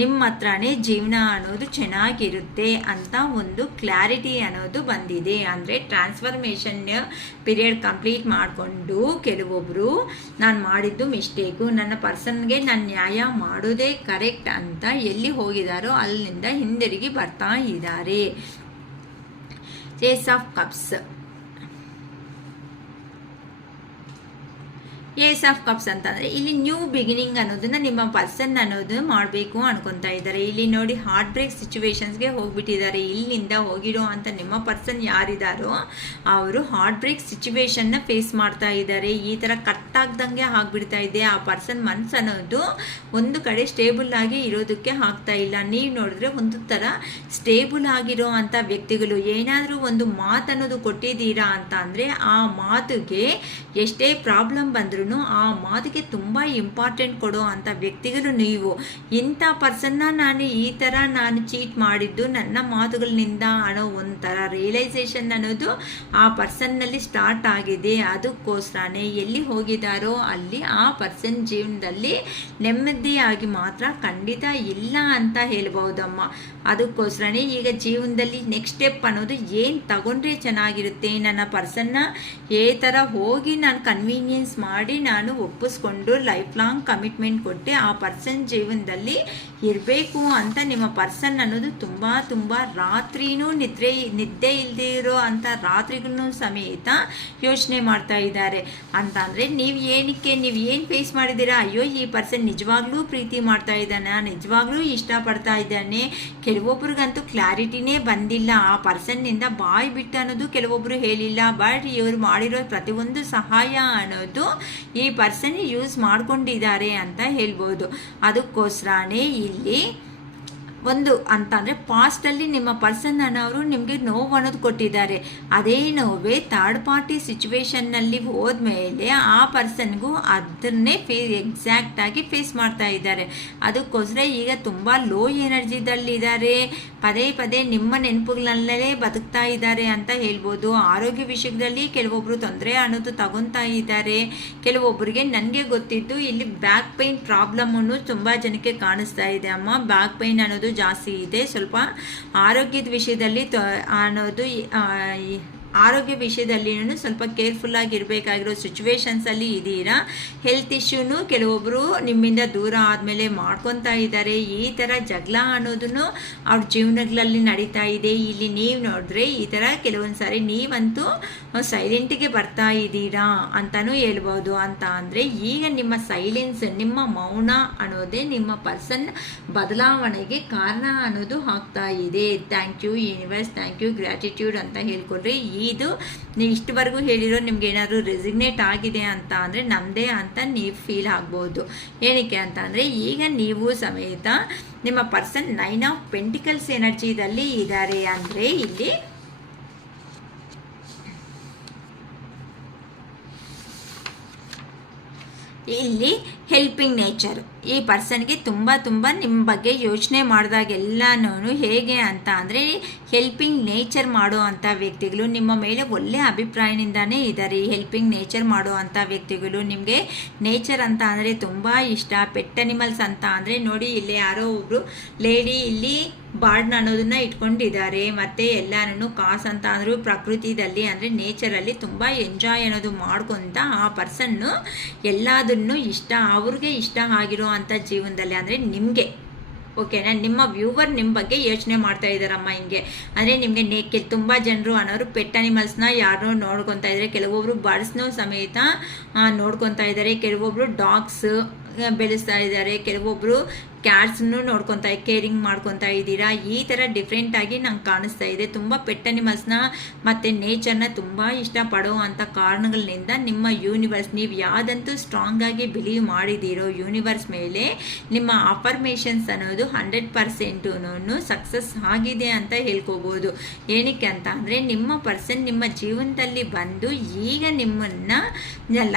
ನಿಮ್ಮ ಹತ್ರನೇ ಜೀವನ ಅನ್ನೋದು ಚೆನ್ನಾಗಿರುತ್ತೆ ಅಂತ ಒಂದು ಕ್ಲಾರಿಟಿ ಅನ್ನೋದು ಬಂದಿದೆ. ಅಂದರೆ ಟ್ರಾನ್ಸ್ಫರ್ಮೇಷನ್ ಪೀರಿಯಡ್ ಕಂಪ್ಲೀಟ್ ಮಾಡಿಕೊಂಡು ಕೆಲವೊಬ್ಬರು ನಾನು ಮಾಡಿದ್ದು ಮಿಸ್ಟೇಕು, ನನ್ನ ಪರ್ಸನ್ಗೆ ನಾನು ನ್ಯಾಯ ಮಾಡೋದೇ ಕರೆಕ್ಟ್ ಅಂತ ಎಲ್ಲಿ ಹೋಗಿದಾರೋ ಅಲ್ಲಿಂದ ಹಿಂದಿರುಗಿ ಬರ್ತಾ ಇದ್ದಾರೆ. Ace of cups ace of cups ಅಂತಂದರೆ ಇಲ್ಲಿ ನ್ಯೂ ಬಿಗಿನಿಂಗ್ ಅನ್ನೋದನ್ನ ನಿಮ್ಮ ಪರ್ಸನ್ ಅನ್ನೋದು ಮಾಡಬೇಕು ಅನ್ಕೊತಾ ಇದ್ದಾರೆ. ಇಲ್ಲಿ ನೋಡಿ ಹಾರ್ಟ್ ಬ್ರೇಕ್ ಸಿಚುವೇಶನ್ಸ್ಗೆ ಹೋಗ್ಬಿಟ್ಟಿದ್ದಾರೆ. ಇಲ್ಲಿಂದ ಹೋಗಿರೋ ಅಂತ ನಿಮ್ಮ ಪರ್ಸನ್ ಯಾರಿದ್ದಾರೋ ಅವರು ಹಾರ್ಟ್ ಬ್ರೇಕ್ ಸಿಚುವೇಶನ್ನ ಫೇಸ್ ಮಾಡ್ತಾ ಇದ್ದಾರೆ. ಈ ಥರ ಕಟ್ ಆಗ್ದಂಗೆ ಆಗ್ಬಿಡ್ತಾ ಇದೆ. ಆ ಪರ್ಸನ್ ಮನ್ಸು ಅನ್ನೋದು ಒಂದು ಕಡೆ ಸ್ಟೇಬಲ್ ಆಗಿ ಇರೋದಕ್ಕೆ ಆಗ್ತಾ ಇಲ್ಲ. ನೀವು ನೋಡಿದ್ರೆ ಒಂದು ಥರ ಸ್ಟೇಬಲ್ ಆಗಿರೋ ಅಂಥ ವ್ಯಕ್ತಿಗಳು ಏನಾದರೂ ಒಂದು ಮಾತನ್ನೋದು ಕೊಟ್ಟಿದ್ದೀರಾ ಅಂತ ಅಂದರೆ ಆ ಮಾತುಗೆ ಎಷ್ಟೇ ಪ್ರಾಬ್ಲಮ್ ಬಂದರೂ ಆ ಮಾತಿಗೆ ತುಂಬ ಇಂಪಾರ್ಟೆಂಟ್ ಕೊಡೋ ಅಂಥ ವ್ಯಕ್ತಿಗಳು ನೀವು. ಇಂಥ ಪರ್ಸನ್ನ ನಾನು ಚೀಟ್ ಮಾಡಿದ್ದು ನನ್ನ ಮಾತುಗಳಿಂದ ಅನ್ನೋ ಒಂಥರ ರಿಯಲೈಸೇಷನ್ ಅನ್ನೋದು ಆ ಪರ್ಸನ್ನಲ್ಲಿ ಸ್ಟಾರ್ಟ್ ಆಗಿದೆ. ಅದಕ್ಕೋಸ್ಕರನೇ ಎಲ್ಲಿ ಹೋಗಿದಾರೋ ಅಲ್ಲಿ ಆ ಪರ್ಸನ್ ಜೀವನದಲ್ಲಿ ನೆಮ್ಮದಿಯಾಗಿ ಮಾತ್ರ ಖಂಡಿತ ಇಲ್ಲ ಅಂತ ಹೇಳ್ಬಹುದಮ್ಮ. ಅದಕ್ಕೋಸ್ಕರನೇ ಈಗ ಜೀವನದಲ್ಲಿ ನೆಕ್ಸ್ಟ್ ಸ್ಟೆಪ್ ಅನ್ನೋದು ಏನು ತಗೊಂಡ್ರೆ ಚೆನ್ನಾಗಿರುತ್ತೆ, ನನ್ನ ಪರ್ಸನ್ನ ಏ ಥರ ಹೋಗಿ ನಾನು ಕನ್ವೀನಿಯನ್ಸ್ ಮಾಡಿ ನಾನು ಒಪ್ಪಿಸ್ಕೊಂಡು ಲೈಫ್ ಲಾಂಗ್ ಕಮಿಟ್ಮೆಂಟ್ ಕೊಟ್ಟೆ ಆ ಪರ್ಸನ್ ಜೀವನದಲ್ಲಿ ಇರಬೇಕು ಅಂತ ನಿಮ್ಮ ಪರ್ಸನ್ ಅನ್ನೋದು ತುಂಬ ರಾತ್ರಿನೂ ನಿದ್ದೆ ಇಲ್ಲದಿರೋ ಅಂಥ ರಾತ್ರಿಗೂ ಸಮೇತ ಯೋಚನೆ ಮಾಡ್ತಾ ಇದ್ದಾರೆ. ಅಂತಂದರೆ ನೀವು ಏನು ಫೇಸ್ ಮಾಡಿದ್ದೀರಾ, ಅಯ್ಯೋ ಈ ಪರ್ಸನ್ ನಿಜವಾಗ್ಲೂ ಪ್ರೀತಿ ಮಾಡ್ತಾ ಇದ್ದಾನೆ, ನಿಜವಾಗ್ಲೂ ಇಷ್ಟಪಡ್ತಾ ಇದ್ದಾನೆ. ಕೆಲವೊಬ್ರಿಗಂತೂ ಕ್ಲಾರಿಟಿನೇ ಬಂದಿಲ್ಲ, ಆ ಪರ್ಸನ್ನಿಂದ ಬಾಯಿ ಬಿಟ್ಟು ಅನ್ನೋದು ಕೆಲವೊಬ್ಬರು ಹೇಳಿಲ್ಲ. ಬಟ್ ಇವರು ಮಾಡಿರೋ ಪ್ರತಿಯೊಂದು ಸಹಾಯ ಅನ್ನೋದು ಈ ಪರ್ಸನ್ ಯೂಸ್ ಮಾಡ್ಕೊಂಡಿದ್ದಾರೆ ಅಂತ ಹೇಳ್ಬೋದು. ಅದಕ್ಕೋಸ್ಕರನೇ ಇಲ್ಲಿ ಒಂದು ಅಂತ ಅಂದರೆ ಪಾಸ್ಟಲ್ಲಿ ನಿಮ್ಮ ಪರ್ಸನ್ ಅನ್ನೋರು ನಿಮಗೆ ನೋವು ಅನ್ನೋದು ಕೊಟ್ಟಿದ್ದಾರೆ. ಅದೇ ನೋವೇ ಥರ್ಡ್ ಪಾರ್ಟಿ ಸಿಚುವೇಶನ್ನಲ್ಲಿ ಹೋದ್ಮೇಲೆ ಆ ಪರ್ಸನ್ಗೂ ಅದನ್ನೇ ಎಕ್ಸಾಕ್ಟಾಗಿ ಫೇಸ್ ಮಾಡ್ತಾ ಇದ್ದಾರೆ. ಅದಕ್ಕೋಸ್ಕರ ಈಗ ತುಂಬ ಲೋ ಎನರ್ಜಿದಲ್ಲಿದ್ದಾರೆ, ಪದೇ ಪದೇ ನಿಮ್ಮ ನೆನಪುಗಳಲ್ಲೇ ಬದುಕ್ತಾ ಇದ್ದಾರೆ ಅಂತ ಹೇಳ್ಬೋದು. ಆರೋಗ್ಯ ವಿಷಯದಲ್ಲಿ ಕೆಲವೊಬ್ಬರು ತೊಂದರೆ ಅನ್ನೋದು ತಗೊತಾ ಇದ್ದಾರೆ. ಕೆಲವೊಬ್ಬರಿಗೆ ನನಗೆ ಗೊತ್ತಿದ್ದು ಇಲ್ಲಿ ಬ್ಯಾಕ್ ಪೈನ್ ಪ್ರಾಬ್ಲಮ್ಮನ್ನು ತುಂಬ ಜನಕ್ಕೆ ಕಾಣಿಸ್ತಾ ಇದೆ ಅಮ್ಮ. ಬ್ಯಾಕ್ ಪೈನ್ ಅನ್ನೋದು ಜಾಸ್ತಿ ಇದೆ. ಸ್ವಲ್ಪ ಆರೋಗ್ಯದ ವಿಷಯದಲ್ಲಿ ಅನ್ನೋದು ಆರೋಗ್ಯ ವಿಷಯದಲ್ಲಿ ಸ್ವಲ್ಪ ಕೇರ್ಫುಲ್ಲಾಗಿರಬೇಕಾಗಿರೋ ಸಿಚುವೇಶನ್ಸಲ್ಲಿ ಇದ್ದೀರಾ. ಹೆಲ್ತ್ ಇಶ್ಯೂನು ಕೆಲವೊಬ್ಬರು ನಿಮ್ಮಿಂದ ದೂರ ಆದಮೇಲೆ ಮಾಡ್ಕೊತಾ ಇದ್ದಾರೆ. ಈ ಥರ ಜಗಳ ಅನ್ನೋದನ್ನು ಅವ್ರ ಜೀವನಗಳಲ್ಲಿ ನಡೀತಾ ಇದೆ. ಇಲ್ಲಿ ನೀವು ನೋಡಿದ್ರೆ ಈ ಥರ ಕೆಲವೊಂದು ಸಾರಿ ನೀವಂತೂ ಸೈಲೆಂಟಿಗೆ ಬರ್ತಾ ಇದ್ದೀರಾ ಅಂತಲೂ ಹೇಳ್ಬೋದು. ಅಂತ ಅಂದರೆ ಈಗ ನಿಮ್ಮ ಸೈಲೆನ್ಸ್, ನಿಮ್ಮ ಮೌನ ಅನ್ನೋದೇ ನಿಮ್ಮ ಪರ್ಸನ್ ಬದಲಾವಣೆಗೆ ಕಾರಣ ಅನ್ನೋದು ಆಗ್ತಾ ಇದೆ. Thank you universe, thank you, gratitude ಅಂತ ಹೇಳ್ಕೊಡ್ರಿ. ಇದು ನೀವು ಇಷ್ಟವರೆಗೂ ಹೇಳಿರೋ ನಿಮ್ಗೆ ಏನಾದರೂ ರೆಸಿಗ್ನೇಟ್ ಆಗಿದೆ ಅಂತ ಅಂದರೆ ನಮ್ಮದೇ ಅಂತ ನೀವು ಫೀಲ್ ಆಗ್ಬೋದು. ಏನಕ್ಕೆ ಅಂತ ಅಂದರೆ ಈಗ ನೀವು ಸಮೇತ ನಿಮ್ಮ ಪರ್ಸನ್ 9 ಆಫ್ ಪೆಂಟಿಕಲ್ಸ್ ಎನರ್ಜಿದಲ್ಲಿ ಇದ್ದಾರೆ. ಅಂದರೆ ಇಲ್ಲಿ ಹೆಲ್ಪಿಂಗ್ ನೇಚರ್ ಈ ಪರ್ಸನ್ಗೆ ತುಂಬ ನಿಮ್ಮ ಬಗ್ಗೆ ಯೋಚನೆ ಮಾಡಿದಾಗೆಲ್ಲನೂ ಹೇಗೆ ಅಂತ ಅಂದರೆ ಹೆಲ್ಪಿಂಗ್ ನೇಚರ್ ಮಾಡೋ ಅಂಥ ವ್ಯಕ್ತಿಗಳು ನಿಮ್ಮ ಮೇಲೆ ಒಳ್ಳೆಯ ಅಭಿಪ್ರಾಯದಿಂದಾನೇ ಇದ್ದಾರೆ. ಈ ಹೆಲ್ಪಿಂಗ್ ನೇಚರ್ ಮಾಡೋ ಅಂಥ ವ್ಯಕ್ತಿಗಳು ನಿಮಗೆ ನೇಚರ್ ಅಂತ ಅಂದರೆ ತುಂಬ ಇಷ್ಟ. ಪೆಟ್ ಅನಿಮಲ್ಸ್ ಅಂತ ಅಂದರೆ ನೋಡಿ, ಇಲ್ಲಿ ಯಾರೋ ಒಬ್ಬರು ಲೇಡಿ ಇಲ್ಲಿ ಬಾರ್ಡ್ನ ಅನ್ನೋದನ್ನ ಇಟ್ಕೊಂಡಿದ್ದಾರೆ. ಮತ್ತು ಎಲ್ಲನೂ ಕಾಸು ಅಂತ ಅಂದರೂ ಪ್ರಕೃತಿದಲ್ಲಿ ಅಂದರೆ ನೇಚರಲ್ಲಿ ತುಂಬ ಎಂಜಾಯ್ ಅನ್ನೋದು ಮಾಡ್ಕೊತ ಆ ಪರ್ಸನ್ನು ಎಲ್ಲದನ್ನು ಇಷ್ಟ, ಅವ್ರಿಗೆ ಇಷ್ಟ ಆಗಿರೋ ಅಂಥ ಜೀವನದಲ್ಲಿ ಅಂದರೆ ನಿಮಗೆ ಓಕೆನಾ, ನಿಮ್ಮ ವ್ಯೂವರ್ ನಿಮ್ಮ ಬಗ್ಗೆ ಯೋಚನೆ ಮಾಡ್ತಾ ಇದ್ದಾರಮ್ಮ. ಹಿಂಗೆ ಅಂದರೆ ನಿಮಗೆ ತುಂಬ ಜನರು ಅನ್ನೋರು ಪೆಟ್ ಅನಿಮಲ್ಸ್ನ ಯಾರೋ ನೋಡ್ಕೊತಾ ಇದ್ದಾರೆ. ಕೆಲವೊಬ್ರು ಬರ್ಡ್ಸ್ನೂ ಸಮೇತ ನೋಡ್ಕೊತಾ ಇದ್ದಾರೆ. ಕೆಲವೊಬ್ರು ಡಾಗ್ಸ್ ಬೆಳೆಸ್ತಾ ಇದ್ದಾರೆ. ಕೆಲವೊಬ್ರು ಕ್ಯಾಟ್ಸ್ನು ನೋಡ್ಕೊತಾ ಕೇರಿಂಗ್ ಮಾಡ್ಕೊತಾ ಇದ್ದೀರಾ. ಈ ಥರ ಡಿಫ್ರೆಂಟಾಗಿ ನಂಗೆ ಕಾಣಿಸ್ತಾ ಇದೆ. ತುಂಬ ಪೆಟ್ ಅನಿಮಲ್ಸ್ನ ಮತ್ತು ನೇಚರ್ನ ತುಂಬ ಇಷ್ಟಪಡೋ ಅಂಥ ಕಾರಣಗಳಿಂದ ನಿಮ್ಮ ಯೂನಿವರ್ಸ್, ನೀವು ಯಾವುದಂತೂ ಸ್ಟ್ರಾಂಗಾಗಿ ಬಿಲೀವ್ ಮಾಡಿದ್ದೀರೋ ಯೂನಿವರ್ಸ್ ಮೇಲೆ, ನಿಮ್ಮ ಅಫರ್ಮೇಷನ್ಸ್ ಅನ್ನೋದು 100% ಸಕ್ಸಸ್ ಆಗಿದೆ ಅಂತ ಹೇಳ್ಕೋಬೋದು. ಏನಕ್ಕೆ ಅಂತ ಅಂದರೆ ನಿಮ್ಮ ಪರ್ಸನ್ ನಿಮ್ಮ ಜೀವನದಲ್ಲಿ ಬಂದು ಈಗ ನಿಮ್ಮನ್ನು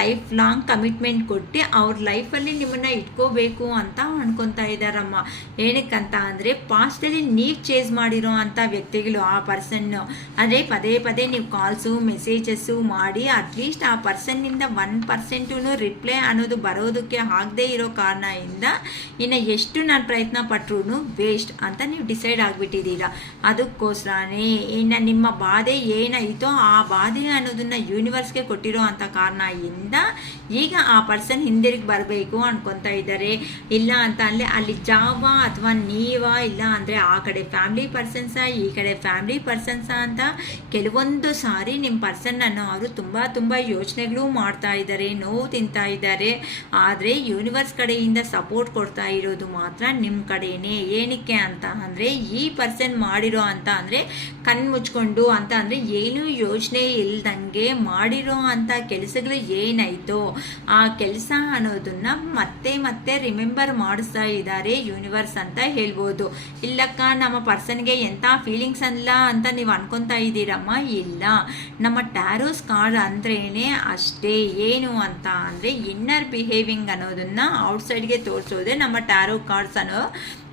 ಲೈಫ್ ಲಾಂಗ್ ಕಮಿಟ್ಮೆಂಟ್ ಕೊಟ್ಟು ಅವ್ರ ಲೈಫಲ್ಲಿ ನಿಮ್ಮನ್ನು ಇಟ್ಕೋಬೇಕು ಅಂತ ಅನ್ಕೊತಾ ಇದ್ದಾರಮ್ಮ. ಏನಕ್ಕಂತ ಅಂದರೆ ಪಾಸ್ಟಲ್ಲಿ ನೀವು ಚೇಸ್ ಮಾಡಿರೋ ಅಂಥ ವ್ಯಕ್ತಿಗಳು ಆ ಪರ್ಸನ್ನು ಅಂದರೆ ಪದೇ ನೀವು ಕಾಲ್ಸು ಮೆಸೇಜಸ್ಸು ಮಾಡಿ ಅಟ್ಲೀಸ್ಟ್ ಆ ಪರ್ಸನ್ನಿಂದ 1% ರಿಪ್ಲೈ ಅನ್ನೋದು ಬರೋದಕ್ಕೆ ಆಗದೇ ಇರೋ ಕಾರಣದಿಂದ ಇನ್ನು ಎಷ್ಟು ನಾನು ಪ್ರಯತ್ನ ಪಟ್ಟರು ವೇಸ್ಟ್ ಅಂತ ನೀವು ಡಿಸೈಡ್ ಆಗಿಬಿಟ್ಟಿದ್ದೀರಾ. ಅದಕ್ಕೋಸ್ಕರನೇ ಇನ್ನು ನಿಮ್ಮ ಬಾಧೆ ಏನಾಯಿತೋ ಆ ಬಾಧೆ ಅನ್ನೋದನ್ನು ಯೂನಿವರ್ಸ್ಗೆ ಕೊಟ್ಟಿರೋ ಅಂಥ ಕಾರಣದಿಂದ ಈಗ ಆ ಪರ್ಸನ್ ಹಿಂದಿರುಗಿ ಬರಬೇಕು ಅನ್ಕೊತಾ ಇದ್ದಾರೆ. ಇಲ್ಲ ಅಂತ ಅಂದರೆ ಅಲ್ಲಿ ಜಾವ ಅಥವಾ ನೀವ, ಇಲ್ಲ ಅಂದರೆ ಆ ಕಡೆ ಫ್ಯಾಮಿಲಿ ಪರ್ಸನ್ಸಾ ಈ ಕಡೆ ಫ್ಯಾಮಿಲಿ ಪರ್ಸನ್ಸಾ ಅಂತ ಕೆಲವೊಂದು ಸಾರಿ ನಿಮ್ಮ ಪರ್ಸನ್ನನ್ನು ಅವರು ತುಂಬ ಯೋಚನೆಗಳು ಮಾಡ್ತಾ ಇದ್ದಾರೆ, ನೋವು ತಿಂತಾ ಇದ್ದಾರೆ. ಆದರೆ ಯೂನಿವರ್ಸ್ ಕಡೆಯಿಂದ ಸಪೋರ್ಟ್ ಕೊಡ್ತಾ ಇರೋದು ಮಾತ್ರ ನಿಮ್ಮ ಕಡೆಯೇ. ಏನಕ್ಕೆ ಅಂತ ಅಂದರೆ ಈ ಪರ್ಸನ್ ಮಾಡಿರೋ ಅಂತ ಅಂದರೆ ಕಣ್ಣು ಮುಚ್ಕೊಂಡು ಅಂತ ಅಂದರೆ ಏನೂ ಯೋಚನೆ ಇಲ್ದಂಗೆ ಮಾಡಿರೋ ಅಂಥ ಕೆಲಸಗಳು ಏನಾಯಿತೋ ಆ ಕೆಲಸ ಅನ್ನೋದನ್ನ ಮತ್ತೆ ರಿಮೆಂಬರ್ ಮಾಡಿಸ್ತಾ ಇದ್ದಾರೆ ಯೂನಿವರ್ಸ್ ಅಂತ ಹೇಳ್ಬೋದು. ಇಲ್ಲಕ್ಕ ನಮ್ಮ ಪರ್ಸನ್ಗೆ ಎಂಥ ಫೀಲಿಂಗ್ಸ್ ಅಲ್ಲ ಅಂತ ನೀವು ಅನ್ಕೊತಾ ಇದ್ದೀರಮ್ಮ. ಇಲ್ಲ, ನಮ್ಮ ಟ್ಯಾರೋಸ್ ಕಾರ್ಡ್ ಅಂದ್ರೇ ಅಷ್ಟೇ. ಏನು ಅಂತ ಅಂದರೆ ಇನ್ನರ್ ಬಿಹೇವಿಂಗ್ ಅನ್ನೋದನ್ನ ಔಟ್ಸೈಡ್ಗೆ ತೋರಿಸೋದೇ ನಮ್ಮ ಟ್ಯಾರೋ ಕಾರ್ಡ್ಸ್ ಅನ್ನೋ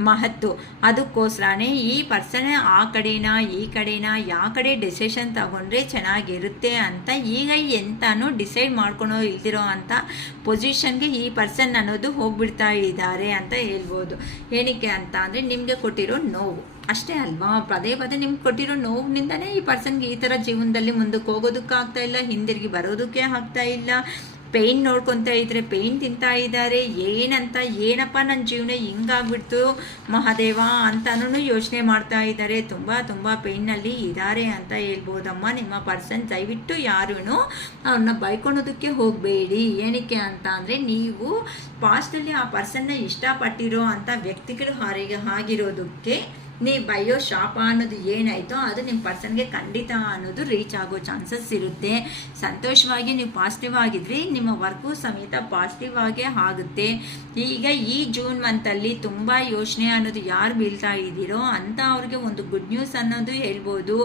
ಮಹತ್ವ. ಅದಕ್ಕೋಸ್ಕರನೇ ಈ ಪರ್ಸನ್ ಆ ಕಡೆನಾ ಈ ಕಡೆನಾ ಯಾವ ಕಡೆ ಡಿಸಿಷನ್ ತಗೊಂಡ್ರೆ ಚೆನ್ನಾಗಿರುತ್ತೆ ಅಂತ ಈಗ ಎಂತಾನು ಡಿಸೈಡ್ ಮಾಡ್ಕೊಳೋ ಇಲ್ದಿರೋ ಅಂತ ಪೊಸಿಷನ್ಗೆ ಈ ಪರ್ಸನ್ ಅನ್ನೋದು ಹೋಗ್ಬಿಡ್ತಾ ಇದ್ದಾರೆ ಅಂತ ಹೇಳ್ಬೋದು. ಏನಕ್ಕೆ ಅಂತ ಅಂದರೆ ನಿಮಗೆ ಕೊಟ್ಟಿರೋ ನೋವು ಅಷ್ಟೇ ಅಲ್ವಾ. ಪದೇ ನಿಮ್ಗೆ ಕೊಟ್ಟಿರೋ ನೋವಿನಿಂದನೇ ಈ ಪರ್ಸನ್ಗೆ ಈ ಥರ ಜೀವನದಲ್ಲಿ ಮುಂದಕ್ಕೆ ಹೋಗೋದಕ್ಕೆ ಆಗ್ತಾ ಇಲ್ಲ, ಹಿಂದಿರುಗಿ ಬರೋದಕ್ಕೆ ಆಗ್ತಾ ಇಲ್ಲ. ಪೇಯ್ನ್ ನೋಡ್ಕೊತಾ ಇದ್ರೆ ಪೇಯ್ನ್ ತಿಂತಾ ಇದ್ದಾರೆ. ಏನಪ್ಪ ನನ್ನ ಜೀವನ ಹಿಂಗಾಗ್ಬಿಡ್ತು ಮಹಾದೇವ ಅಂತನೂ ಯೋಚನೆ ಮಾಡ್ತಾ ಇದ್ದಾರೆ. ತುಂಬ ಪೇಯ್ನಲ್ಲಿ ಇದ್ದಾರೆ ಅಂತ ಹೇಳ್ಬೋದಮ್ಮ ನಿಮ್ಮ ಪರ್ಸನ್. ದಯವಿಟ್ಟು ಯಾರೂ ಅವ್ರನ್ನ ಬೈಕೊಳೋದಕ್ಕೆ ಹೋಗಬೇಡಿ. ಏನಕ್ಕೆ ಅಂತ ಅಂದರೆ ನೀವು ಪಾಸ್ಟಲ್ಲಿ ಆ ಪರ್ಸನ್ನ ಇಷ್ಟಪಟ್ಟಿರೋ ಅಂಥ ವ್ಯಕ್ತಿಗಳು ಆಗಿರೋದಕ್ಕೆ ನೀ ಬಯೋ ಶಾಪ ಅನ್ನೋದು ಏನಾಯಿತೋ ಅದು ನಿಮ್ಮ ಪರ್ಸನ್ಗೆ ಖಂಡಿತ ಅನ್ನೋದು ರೀಚ್ ಆಗೋ ಚಾನ್ಸಸ್ ಇರುತ್ತೆ. ಸಂತೋಷವಾಗಿ ನೀವು ಪಾಸಿಟಿವ್ ಆಗಿದ್ರಿ, ನಿಮ್ಮ ವರ್ಕು ಸಮೇತ ಪಾಸಿಟಿವ್ ಆಗೇ ಆಗುತ್ತೆ. ಈಗ ಈ ಜೂನ್ ಮಂತಲ್ಲಿ ತುಂಬ ಯೋಚನೆ ಅನ್ನೋದು ಯಾರು ಬೀಳ್ತಾ ಇದ್ದೀರೋ ಅಂತ ಅವ್ರಿಗೆ ಒಂದು ಗುಡ್ ನ್ಯೂಸ್ ಅನ್ನೋದು ಹೇಳ್ಬೋದು.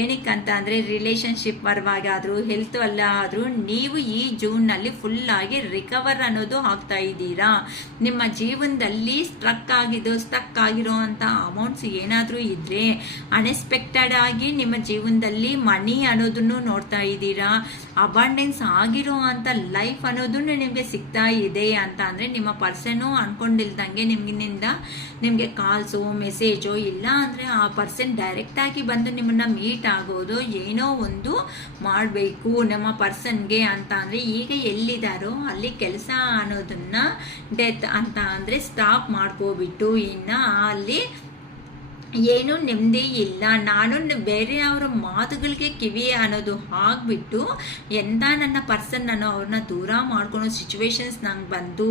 ಏನಕ್ಕಂತ ಅಂದರೆ ರಿಲೇಷನ್ಶಿಪ್ ಪರವಾಗಾದರೂ ಹೆಲ್ತ್ ಅಲ್ಲ ಆದರೂ ನೀವು ಈ ಜೂನ್ನಲ್ಲಿ ಫುಲ್ಲಾಗಿ ರಿಕವರ್ ಅನ್ನೋದು ಆಗ್ತಾ ಇದ್ದೀರಾ. ನಿಮ್ಮ ಜೀವನದಲ್ಲಿ ಸ್ಟ್ರಕ್ ಆಗಿರೋ ಅಂಥ ಅಮೌಂಟ್ಸ್ ಏನಾದರೂ ಇದ್ದರೆ ಅನ್ಎಕ್ಸ್ಪೆಕ್ಟೆಡ್ ಆಗಿ ನಿಮ್ಮ ಜೀವನದಲ್ಲಿ ಮನಿ ಅನ್ನೋದನ್ನು ನೋಡ್ತಾ ಇದ್ದೀರಾ. ಅಬಂಡೆನ್ಸ್ ಆಗಿರೋ ಅಂಥ ಲೈಫ್ ಅನ್ನೋದು ನಿಮಗೆ ಸಿಗ್ತಾ ಇದೆ ಅಂತ ಅಂದರೆ ನಿಮ್ಮ ಪರ್ಸನ್ನು ಅಂದ್ಕೊಂಡಿಲ್ದಂಗೆ ನಿಮಗೆ ಕಾಲ್ಸು ಮೆಸೇಜು ಇಲ್ಲ ಅಂದರೆ ಆ ಪರ್ಸನ್ ಡೈರೆಕ್ಟಾಗಿ ಬಂದು ನಿಮ್ಮನ್ನು ಮೀಟ್ ಆಗೋದು ಏನೋ ಒಂದು ಮಾಡಬೇಕು ನಮ್ಮ ಪರ್ಸನ್ಗೆ ಅಂತ ಅಂದರೆ ಈಗ ಎಲ್ಲಿದ್ದಾರೋ ಅಲ್ಲಿ ಕೆಲಸ ಅನ್ನೋದನ್ನು ಡೆತ್ ಅಂತ ಅಂದರೆ ಸ್ಟಾಪ್ ಮಾಡ್ಕೋಬಿಟ್ಟು ಇನ್ನು ಅಲ್ಲಿ ಏನೂ ನೆಮ್ಮದಿ ಇಲ್ಲ. ನಾನು ಬೇರೆಯವರ ಮಾತುಗಳಿಗೆ ಕಿವಿ ಅನ್ನೋದು ಆಗಿಬಿಟ್ಟು ಎಂಥ ನನ್ನ ಪರ್ಸನ್ ನಾನು ಅವ್ರನ್ನ ದೂರ ಮಾಡ್ಕೊಳೋ ಸಿಚುವೇಶನ್ಸ್ ನಂಗೆ ಬಂದು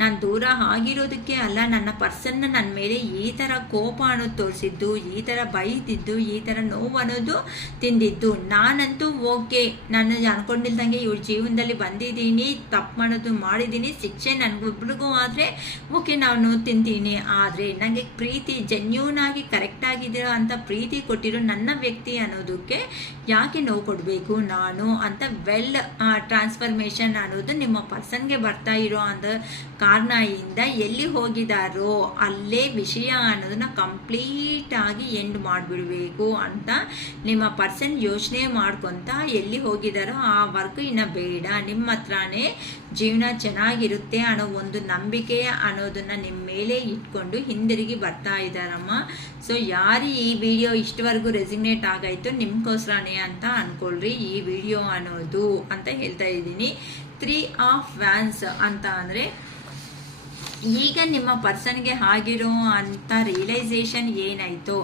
ನಾನು ದೂರ ಆಗಿರೋದಕ್ಕೆ ಅಲ್ಲ, ನನ್ನ ಪರ್ಸನ್ನ ನನ್ನ ಮೇಲೆ ಈ ಥರ ಕೋಪ ಅನ್ನೋದು ತೋರಿಸಿದ್ದು, ಈ ಥರ ಬೈದಿದ್ದು, ಈ ಥರ ನೋವು ಅನ್ನೋದು ತಿಂದಿದ್ದು. ನಾನಂತೂ ಓಕೆ, ನಾನು ಅಂದ್ಕೊಂಡಿಲ್ದಂಗೆ ಇವ್ರ ಜೀವನದಲ್ಲಿ ಬಂದಿದ್ದೀನಿ, ತಪ್ಪು ಮಾಡೋದು ಮಾಡಿದ್ದೀನಿ, ಶಿಕ್ಷೆ ನನಗೊಬ್ರಿಗೂ ಆದರೆ ಓಕೆ ನಾನು ತಿಂತೀನಿ. ಆದರೆ ನನಗೆ ಪ್ರೀತಿ ಜೆನ್ಯೂನ್ ಆಗಿ ಕರೆಕ್ಟ್ ಆಗಿದ್ದೀರಾ ಅಂತ ಪ್ರೀತಿ ಕೊಟ್ಟಿರೋ ನನ್ನ ವ್ಯಕ್ತಿ ಅನ್ನೋದಕ್ಕೆ ಯಾಕೆ ನೋವು ಕೊಡಬೇಕು ನಾನು ಅಂತ ಟ್ರಾನ್ಸ್ಫರ್ಮೇಷನ್ ಅನ್ನೋದು ನಿಮ್ಮ ಪರ್ಸನ್ಗೆ ಬರ್ತಾ ಇರೋ ಅಂದ ಕಾರಣದಿಂದ ಎಲ್ಲಿ ಹೋಗಿದಾರೋ ಅಲ್ಲೇ ವಿಷಯ ಅನ್ನೋದನ್ನ ಕಂಪ್ಲೀಟ್ ಆಗಿ ಎಂಡ್ ಮಾಡಿಬಿಡಬೇಕು ಅಂತ ನಿಮ್ಮ ಪರ್ಸನ್ ಯೋಚನೆ ಮಾಡ್ಕೊತ ಎಲ್ಲಿ ಹೋಗಿದಾರೋ ಆ ವರ್ಕ್ ಇನ್ನು ಬೇಡ, ನಿಮ್ಮ ಹತ್ರನೇ ಜೀವನ ಚೆನ್ನಾಗಿರುತ್ತೆ ಅನ್ನೋ ಒಂದು ನಂಬಿಕೆ ಅನ್ನೋದನ್ನು ನಿಮ್ಮ ಮೇಲೆ ಇಟ್ಕೊಂಡು ಹಿಂದಿರುಗಿ ಬರ್ತಾ ಇದ್ದಾರಮ್ಮ. ಸೊ ಯಾರು ಈ ವಿಡಿಯೋ ಇಷ್ಟವರೆಗೂ ರೆಸಿಗ್ನೇಟ್ ಆಗಾಯಿತು ನಿಮ್ಗೋಸ್ಕರನೇ ಅಂತ ಅಂದ್ಕೊಳ್ರಿ ಈ ವಿಡಿಯೋ ಅನ್ನೋದು ಅಂತ ಹೇಳ್ತಾ ಇದ್ದೀನಿ. 3 ಆಫ್ ವ್ಯಾನ್ಸ್ ಅಂತ ಅಂದರೆ ಈಗ ನಿಮ್ಮ ಪರ್ಸನ್ಗೆ ಆಗಿರೋ ಅಂಥ ರಿಯಲೈಸೇಷನ್ ಏನಾಯಿತೋ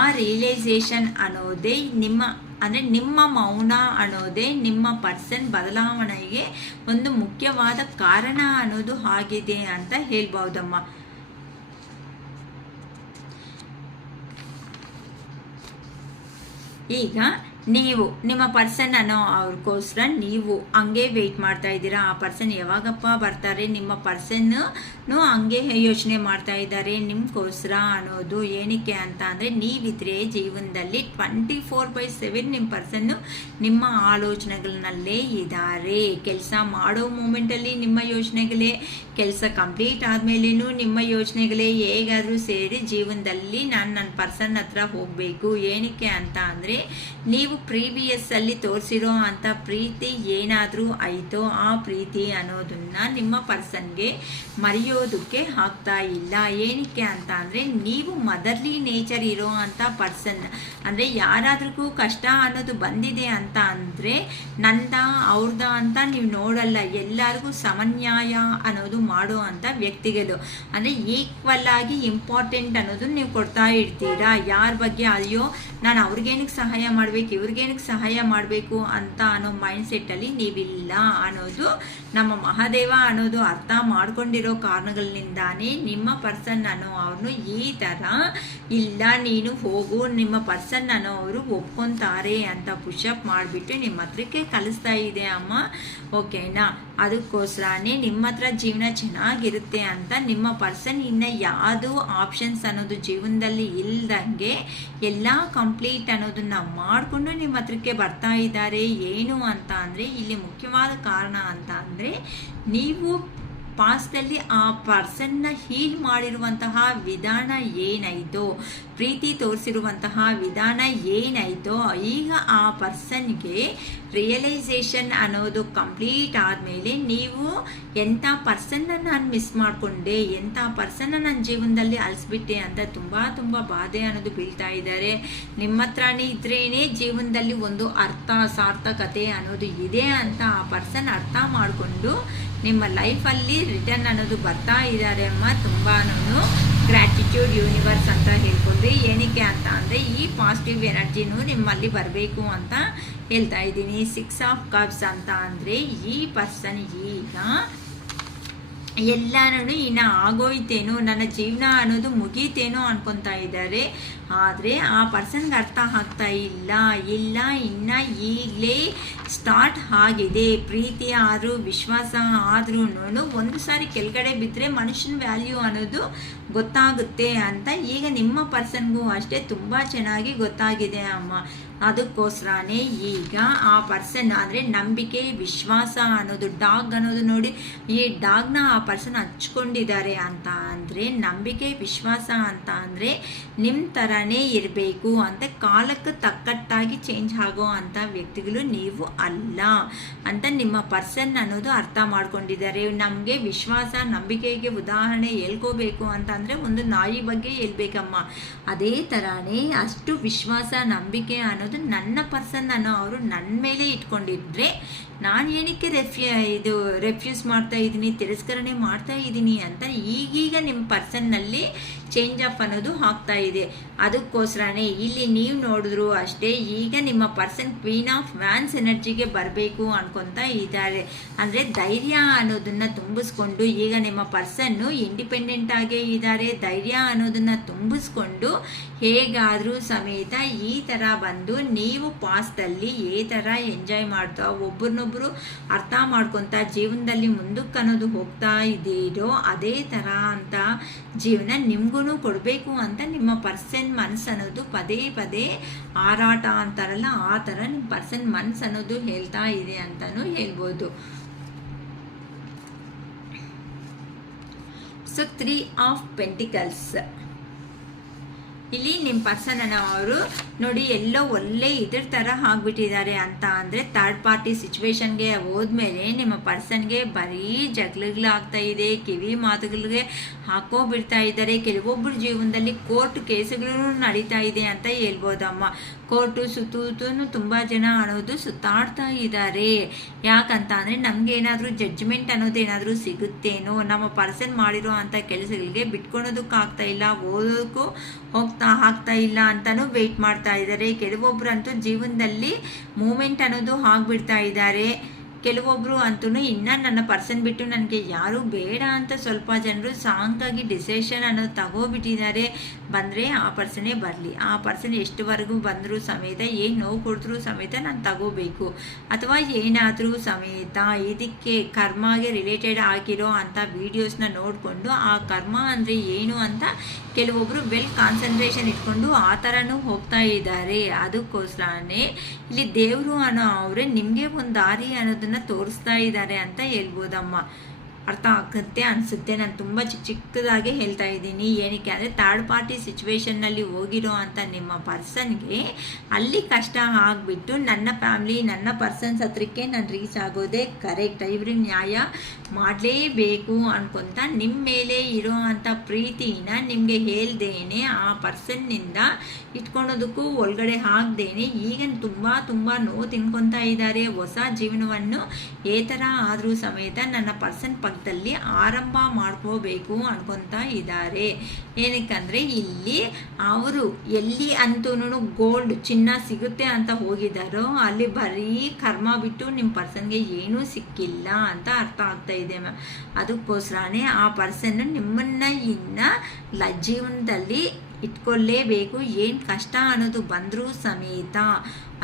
ಆ ರಿಯಲೈಸೇಷನ್ ಅನ್ನೋದೇ ನಿಮ್ಮ ಮೌನ ಅನ್ನೋದೇ ನಿಮ್ಮ ಪರ್ಸನ್ ಬದಲಾವಣೆಗೆ ಒಂದು ಮುಖ್ಯವಾದ ಕಾರಣ ಅನ್ನೋದು ಆಗಿದೆ ಅಂತ ಹೇಳ್ಬಹುದಮ್ಮ. ಈಗ ನೀವು ನಿಮ್ಮ ಪರ್ಸನ್ ಅನ್ನೋ ಅವ್ರಿಗೋಸ್ಕರ ನೀವು ಹಂಗೆ ವೆಯ್ಟ್ ಮಾಡ್ತಾ ಇದ್ದೀರಾ. ಆ ಪರ್ಸನ್ ಯಾವಾಗಪ್ಪ ಬರ್ತಾರೆ, ನಿಮ್ಮ ಪರ್ಸನ್ನು ಹಂಗೆ ಯೋಚನೆ ಮಾಡ್ತಾ ಇದ್ದಾರೆ ನಿಮ್ಗೋಸ್ಕರ ಅನ್ನೋದು ಏನಕ್ಕೆ ಅಂತ ಅಂದರೆ ನೀವಿದ್ರೆ ಜೀವನದಲ್ಲಿ 24/7 ನಿಮ್ಮ ಪರ್ಸನ್ನು ನಿಮ್ಮ ಆಲೋಚನೆಗಳನ್ನಲ್ಲೇ ಇದ್ದಾರೆ. ಕೆಲಸ ಮಾಡೋ ಮೂಮೆಂಟಲ್ಲಿ ನಿಮ್ಮ ಯೋಚನೆಗಳೇ, ಕೆಲಸ ಕಂಪ್ಲೀಟ್ ಆದಮೇಲೇನೂ ನಿಮ್ಮ ಯೋಚನೆಗಳೇ ಹೇಗಾದರೂ ಸೇರಿ ಜೀವನದಲ್ಲಿ ನಾನು ನನ್ನ ಪರ್ಸನ್ ಹತ್ರ ಹೋಗಬೇಕು. ಏನಕ್ಕೆ ಅಂತ ಅಂದರೆ ನೀವು ಪ್ರೀವಿಯಸ್ ಅಲ್ಲಿ ತೋರಿಸಿರೋ ಅಂಥ ಪ್ರೀತಿ ಏನಾದರೂ ಆಯಿತೋ ಆ ಪ್ರೀತಿ ಅನ್ನೋದನ್ನ ನಿಮ್ಮ ಪರ್ಸನ್ಗೆ ಮರೆಯೋದಕ್ಕೆ ಆಗ್ತಾ ಇಲ್ಲ. ಏನಕ್ಕೆ ಅಂತ ಅಂದರೆ ನೀವು ಮದರ್ಲಿ ನೇಚರ್ ಇರೋ ಅಂಥ ಪರ್ಸನ್. ಅಂದರೆ ಯಾರಾದ್ರಿಗೂ ಕಷ್ಟ ಅನ್ನೋದು ಬಂದಿದೆ ಅಂತ ಅಂದರೆ ನಂದ ಅವ್ರದ ಅಂತ ನೀವು ನೋಡಲ್ಲ, ಎಲ್ಲರಿಗೂ ಸಮನ್ಯಾಯ ಅನ್ನೋದು ಮಾಡೋ ಅಂಥ ವ್ಯಕ್ತಿಗಳು. ಅಂದರೆ ಈಕ್ವಲ್ ಆಗಿ ಇಂಪಾರ್ಟೆಂಟ್ ಅನ್ನೋದು ನೀವು ಕೊಡ್ತಾ ಇರ್ತೀರಾ. ಯಾರ ಬಗ್ಗೆ ಅಯ್ಯೋ ನಾನು ಅವ್ರಿಗೇನಕ್ಕೆ ಸಹಾಯ ಮಾಡಬೇಕು ಇವ್ರಿಗೇನಕ್ಕೆ ಸಹಾಯ ಮಾಡಬೇಕು ಅಂತ ಅನ್ನೋ ಮೈಂಡ್ಸೆಟ್ಟಲ್ಲಿ ನೀವಿಲ್ಲ ಅನ್ನೋದು ನಮ್ಮ ಮಹಾದೇವ ಅನ್ನೋದು ಅರ್ಥ ಮಾಡ್ಕೊಂಡಿರೋ ಕಾರಣಗಳಿಂದಾನೇ ನಿಮ್ಮ ಪರ್ಸನ್ ಅನ್ನೋ ಅವ್ರನ್ನು ಈ ಥರ ಇಲ್ಲ ನೀನು ಹೋಗು ನಿಮ್ಮ ಪರ್ಸನ್ ಅನ್ನೋ ಅವರು ಒಪ್ಕೊತಾರೆ ಅಂತ ಪುಷಪ್ ಮಾಡಿಬಿಟ್ಟು ನಿಮ್ಮ ಹತ್ರಕ್ಕೆ ಕಲಿಸ್ತಾ ಇದೆ ಅಮ್ಮ. ಓಕೆನಾ? ಅದಕ್ಕೋಸ್ಕರನೇ ನಿಮ್ಮ ಹತ್ರ ಜೀವನ ಚೆನ್ನಾಗಿರುತ್ತೆ ಅಂತ ನಿಮ್ಮ ಪರ್ಸನ್ ಇನ್ನು ಯಾವುದು ಆಪ್ಷನ್ಸ್ ಅನ್ನೋದು ಜೀವನದಲ್ಲಿ ಇಲ್ದಂಗೆ ಎಲ್ಲ ಕಂಪ್ಲೀಟ್ ಅನ್ನೋದನ್ನ ಮಾಡಿಕೊಂಡು ನಿಮ್ಮ ಹತ್ರಕ್ಕೆ ಬರ್ತಾ ಇದ್ದಾರೆ. ಏನು ಅಂತ ಅಂದರೆ ಇಲ್ಲಿ ಮುಖ್ಯವಾದ ಕಾರಣ ಅಂತ ಅಂದರೆ ನೀವು ಪಾಸ್ಟಲ್ಲಿ ಆ ಪರ್ಸನ್ನ ಹೀಲ್ ಮಾಡಿರುವಂತಹ ವಿಧಾನ ಏನಾಯಿತೋ, ಪ್ರೀತಿ ತೋರಿಸಿರುವಂತಹ ವಿಧಾನ ಏನಾಯಿತೋ ಈಗ ಆ ಪರ್ಸನ್ಗೆ ರಿಯಲೈಸೇಷನ್ ಅನ್ನೋದು ಕಂಪ್ಲೀಟ್ ಆದಮೇಲೆ ನೀವು ಎಂಥ ಪರ್ಸನ್ನ ನಾನು ಮಿಸ್ ಮಾಡಿಕೊಂಡೆ, ಎಂಥ ಪರ್ಸನ್ನ ನನ್ನ ಜೀವನದಲ್ಲಿ ಅಳಿಸ್ಬಿಟ್ಟೆ ಅಂತ ತುಂಬ ಬಾಧೆ ಅನ್ನೋದು ಬೀಳ್ತಾ ಇದ್ದಾರೆ. ನಿಮ್ಮ ಹತ್ರನೇ ಇದ್ರೇ ಜೀವನದಲ್ಲಿ ಒಂದು ಅರ್ಥ ಸಾರ್ಥಕತೆ ಅನ್ನೋದು ಇದೆ ಅಂತ ಆ ಪರ್ಸನ್ ಅರ್ಥ ಮಾಡಿಕೊಂಡು ನಿಮ್ಮ ಲೈಫಲ್ಲಿ ರಿಟರ್ನ್ ಅನ್ನೋದು ಬರ್ತಾ ಇದ್ದಾರೆ ಅಮ್ಮ. ತುಂಬಾ ಗ್ರ್ಯಾಟಿಟ್ಯೂಡ್ ಯೂನಿವರ್ಸ್ ಅಂತ ಹೇಳ್ಕೊಂಡ್ರಿ. ಏನಕ್ಕೆ ಅಂತ ಅಂದರೆ ಈ ಪಾಸಿಟಿವ್ ಎನರ್ಜಿನೂ ನಿಮ್ಮಲ್ಲಿ ಬರಬೇಕು ಅಂತ ಹೇಳ್ತಾ ಇದ್ದೀನಿ. 6 ಆಫ್ ಕಪ್ಸ್ ಅಂತ ಅಂದರೆ ಈ ಪರ್ಸನ್ ಈಗ ಎಲ್ಲನೂ ಇನ್ನು ಆಗೋಯ್ತೇನೋ, ನನ್ನ ಜೀವನ ಅನ್ನೋದು ಮುಗೀತೇನೋ ಅನ್ಕೊತಾ ಇದ್ದಾರೆ. ಆದರೆ ಆ ಪರ್ಸನ್ಗೆ ಅರ್ಥ ಆಗ್ತಾ ಇಲ್ಲ ಇನ್ನು ಈಗಲೇ ಸ್ಟಾರ್ಟ್ ಆಗಿದೆ. ಪ್ರೀತಿ ಆದರೂ ವಿಶ್ವಾಸ ಆದ್ರೂ ಒಂದು ಸಾರಿ ಕೆಳಗಡೆ ಬಿದ್ದರೆ ಮನುಷ್ಯನ ವ್ಯಾಲ್ಯೂ ಅನ್ನೋದು ಗೊತ್ತಾಗುತ್ತೆ ಅಂತ ಈಗ ನಿಮ್ಮ ಪರ್ಸನ್ಗೂ ಅಷ್ಟೇ ತುಂಬ ಚೆನ್ನಾಗಿ ಗೊತ್ತಾಗಿದೆ ಅಮ್ಮ. ಅದಕ್ಕೋಸ್ಕರನೇ ಈಗ ಆ ಪರ್ಸನ್ ಅಂದರೆ ನಂಬಿಕೆ ವಿಶ್ವಾಸ ಅನ್ನೋದು ಡಾಗ್ ಅನ್ನೋದು ನೋಡಿ, ಈ ಡಾಗ್ನ ಆ ಪರ್ಸನ್ ಹಚ್ಕೊಂಡಿದ್ದಾರೆ ಅಂತ ಅಂದರೆ ನಂಬಿಕೆ ವಿಶ್ವಾಸ ಅಂತ ಅಂದರೆ ನಿಮ್ಮ ಥರನೇ ಇರಬೇಕು ಅಂತ ಕಾಲಕ್ಕೆ ತಕ್ಕಟ್ಟಾಗಿ ಚೇಂಜ್ ಆಗೋ ಅಂಥ ವ್ಯಕ್ತಿಗಳು ನೀವು ಅಲ್ಲ ಅಂತ ನಿಮ್ಮ ಪರ್ಸನ್ ಅನ್ನೋದು ಅರ್ಥ ಮಾಡ್ಕೊಂಡಿದ್ದಾರೆ. ನಮಗೆ ವಿಶ್ವಾಸ ನಂಬಿಕೆಗೆ ಉದಾಹರಣೆ ಹೇಳ್ಕೋಬೇಕು ಅಂತ ಅಂದರೆ ಒಂದು ನಾಯಿ ಬಗ್ಗೆ ಹೇಳ್ಬೇಕಮ್ಮ. ಅದೇ ಥರನೇ ಅಷ್ಟು ವಿಶ್ವಾಸ ನಂಬಿಕೆ ಅನ್ನೋದು ನನ್ನ ಪರ್ಸನ್ ಅನ್ನೋ ಅವರು ನನ್ನ ಮೇಲೆ ಇಟ್ಕೊಂಡಿದ್ರೆ ನಾನು ಏನಕ್ಕೆ ರೆಫ್ಯೂಸ್ ಮಾಡ್ತಾ ಇದ್ದೀನಿ, ತಿರಸ್ಕರಣೆ ಮಾಡ್ತಾ ಇದ್ದೀನಿ ಅಂತ ಈಗೀಗ ನಿಮ್ಮ ಪರ್ಸನ್ನಲ್ಲಿ ಚೇಂಜ್ ಆಫ್ ಅನ್ನೋದು ಆಗ್ತಾ ಇದೆ. ಅದಕ್ಕೋಸ್ಕರನೇ ಇಲ್ಲಿ ನೀವು ನೋಡಿದ್ರು ಅಷ್ಟೇ ಈಗ ನಿಮ್ಮ ಪರ್ಸನ್ ಕ್ವೀನ್ ಆಫ್ ವ್ಯಾನ್ಸ್ ಎನರ್ಜಿಗೆ ಬರಬೇಕು ಅನ್ಕೊತಾ ಇದ್ದಾರೆ. ಅಂದರೆ ಧೈರ್ಯ ಅನ್ನೋದನ್ನು ತುಂಬಿಸ್ಕೊಂಡು ಈಗ ನಿಮ್ಮ ಪರ್ಸನ್ನು ಇಂಡಿಪೆಂಡೆಂಟ್ ಆಗೇ ಇದ್ದಾರೆ. ಧೈರ್ಯ ಅನ್ನೋದನ್ನು ತುಂಬಿಸ್ಕೊಂಡು ಹೇಗಾದರೂ ಸಮೇತ ಈ ಥರ ಬಂದು ನೀವು ಪಾಸ್ಟಲ್ಲಿ ಈ ಥರ ಎಂಜಾಯ್ ಮಾಡ್ತಾ ಒಬ್ಬರನ್ನೊಬ್ಬರು ಅರ್ಥ ಮಾಡ್ಕೊತಾ ಜೀವನದಲ್ಲಿ ಮುಂದಕ್ಕೆ ಅನ್ನೋದು ಹೋಗ್ತಾ ಇದ್ದೀರೋ ಅದೇ ಥರ ಅಂತ ಜೀವನ ನಿಮಗೂ ಕೊಡಬೇಕು ಅಂತ ನಿಮ್ಮ ಪರ್ಸನ್ ಮನಸ್ಸು ಅನ್ನೋದು ಪದೇ ಪದೇ ಹಾರಾಟ ಅಂತಾರಲ್ಲ ಆ ಥರ ನಿಮ್ಮ ಪರ್ಸನ್ ಮನಸ್ಸು ಅನ್ನೋದು ಹೇಳ್ತಾ ಇದೆ ಅಂತಲೂ ಹೇಳ್ಬೋದು. ಸೊ 3 ಆಫ್ ಪೆಂಟಿಕಲ್ಸ್ ಇಲ್ಲಿ ನಿಮ್ಮ ಪರ್ಸನ್ ಅವರು ನೋಡಿ ಎಲ್ಲೋ ಒಳ್ಳೆ ಇದ್ರ ಥರ ಆಗಿಬಿಟ್ಟಿದ್ದಾರೆ ಅಂತ ಅಂದರೆ ಥರ್ಡ್ ಪಾರ್ಟಿ ಸಿಚುವೇಶನ್ಗೆ ಹೋದ್ಮೇಲೆ ನಿಮ್ಮ ಪರ್ಸನ್ಗೆ ಬರೀ ಜಗಳಾಗ್ತಾ ಇದೆ, ಕಿವಿ ಮಾತುಗಳಿಗೆ ಹಾಕೋಬಿಡ್ತಾ ಇದ್ದಾರೆ. ಕೆಲವೊಬ್ಬರ ಜೀವನದಲ್ಲಿ ಕೋರ್ಟ್ ಕೇಸುಗಳು ನಡೀತಾ ಇದೆ ಅಂತ ಹೇಳ್ಬೋದಮ್ಮ. ಕೋರ್ಟು ಸುತ್ತೂನು ತುಂಬ ಜನ ಅನ್ನೋದು ಸುತ್ತಾಡ್ತಾ ಇದ್ದಾರೆ. ಯಾಕಂತ ಅಂದರೆ ನಮಗೇನಾದರೂ ಜಡ್ಜ್ಮೆಂಟ್ ಅನ್ನೋದೇನಾದರೂ ಸಿಗುತ್ತೇನೋ, ನಮ್ಮ ಪರ್ಸನ್ ಮಾಡಿರೋ ಅಂಥ ಕೆಲಸಗಳಿಗೆ ಬಿಟ್ಕೊಳೋದಕ್ಕಾಗ್ತಾ ಇಲ್ಲ, ಓದೋದಕ್ಕೂ ಆಗ್ತಾ ಇಲ್ಲ ಅಂತಲೂ ವೆಯ್ಟ್ ಮಾಡ್ತಾ ಇದ್ದಾರೆ. ಕೆಲವೊಬ್ಬರಂತೂ ಜೀವನದಲ್ಲಿ ಮೂಮೆಂಟ್ ಅನ್ನೋದು ಆಗಿಬಿಡ್ತಾ ಇದ್ದಾರೆ. ಕೆಲವೊಬ್ಬರು ಅಂತೂ ಇನ್ನು ನನ್ನ ಪರ್ಸನ್ ಬಿಟ್ಟು ನನಗೆ ಯಾರೂ ಬೇಡ ಅಂತ ಸ್ವಲ್ಪ ಜನರು ಸಾಂಗಾಗಿ ಡಿಸಿಷನ್ ಅನ್ನೋದು ತಗೋಬಿಟ್ಟಿದ್ದಾರೆ. ಬಂದರೆ ಆ ಪರ್ಸನೇ ಬರಲಿ, ಆ ಪರ್ಸನ್ ಎಷ್ಟುವರೆಗೂ ಬಂದರೂ ಸಮೇತ ಏನು ನೋವು ಕೊಡಿದ್ರೂ ಸಮೇತ ನಾನು ತಗೋಬೇಕು ಅಥವಾ ಏನಾದರೂ ಸಮೇತ ಇದಕ್ಕೆ ಕರ್ಮಾಗೆ ರಿಲೇಟೆಡ್ ಆಗಿರೋ ಅಂಥ ವೀಡಿಯೋಸ್ನ ನೋಡಿಕೊಂಡು ಆ ಕರ್ಮ ಅಂದರೆ ಏನು ಅಂತ ಕೆಲವೊಬ್ಬರು ಕಾನ್ಸಂಟ್ರೇಷನ್ ಇಟ್ಕೊಂಡು ಆ ಥರನೂ ಹೋಗ್ತಾ ಇದ್ದಾರೆ. ಅದಕ್ಕೋಸ್ಕರನೇ ಇಲ್ಲಿ ದೇವರು ಅನ್ನೋ ಅವರೇ ನಿಮಗೆ ಒಂದು ದಾರಿ ಅನ್ನೋದನ್ನು ತೋರಿಸ್ತಾ ಇದ್ದಾರೆ ಅಂತ ಹೇಳ್ಬೋದಮ್ಮ. ಅರ್ಥ ಆಗುತ್ತೆ ಅನಿಸುತ್ತೆ. ನಾನು ತುಂಬ ಚಿಕ್ಕದಾಗೆ ಹೇಳ್ತಾ ಇದ್ದೀನಿ. ಏನಕ್ಕೆ ಅಂದರೆ ಥರ್ಡ್ ಪಾರ್ಟಿ ಸಿಚುವೇಶನ್ನಲ್ಲಿ ಹೋಗಿರೋ ಅಂಥ ನಿಮ್ಮ ಪರ್ಸನ್ಗೆ ಅಲ್ಲಿ ಕಷ್ಟ ಆಗಿಬಿಟ್ಟು ನನ್ನ ಫ್ಯಾಮ್ಲಿ ನನ್ನ ಪರ್ಸನ್ಸ್ ಹತ್ರಕ್ಕೆ ನಾನು ರೀಚ್ ಆಗೋದೇ ಕರೆಕ್ಟ್, ಇವ್ರಿಗೆ ನ್ಯಾಯ ಮಾಡಲೇಬೇಕು ಅನ್ಕೊತ ನಿಮ್ಮ ಮೇಲೆ ಇರೋ ಅಂಥ ಪ್ರೀತಿನ ನಿಮಗೆ ಹೇಳ್ದೇನೆ ಆ ಪರ್ಸನ್ನಿಂದ ಇಟ್ಕೊಳೋದಕ್ಕೂ ಒಳಗಡೆ ಹಾಕ್ದೇನೆ ಈಗ ತುಂಬ ನೋವು ತಿನ್ಕೊತಾ ಇದ್ದಾರೆ. ಹೊಸ ಜೀವನವನ್ನು ಏ ಥರ ಆದರೂ ಸಮೇತ ನನ್ನ ಪರ್ಸನ್ ಪಕ್ಕದಲ್ಲಿ ಆರಂಭ ಮಾಡ್ಕೋಬೇಕು ಅನ್ಕೊತಾ ಇದ್ದಾರೆ. ಏನಕ್ಕಂದರೆ ಇಲ್ಲಿ ಅವರು ಎಲ್ಲಿ ಅಂತೂ ಗೋಲ್ಡ್ ಚಿನ್ನ ಸಿಗುತ್ತೆ ಅಂತ ಹೋಗಿದ್ದಾರೋ ಅಲ್ಲಿ ಬರೀ ಕರ್ಮ ಬಿಟ್ಟು ನಿಮ್ಮ ಪರ್ಸನ್ಗೆ ಏನೂ ಸಿಕ್ಕಿಲ್ಲ ಅಂತ ಅರ್ಥ ಆಗ್ತಾ ಇದೆ ಮ್ಯಾಮ್. ಅದಕ್ಕೋಸ್ಕರನೇ ಆ ಪರ್ಸನ್ನು ನಿಮ್ಮನ್ನು ಇನ್ನು ಜೀವನದಲ್ಲಿ ಇಟ್ಕೊಳ್ಳೇಬೇಕು, ಏನು ಕಷ್ಟ ಅನ್ನೋದು ಬಂದರೂ ಸಮೇತ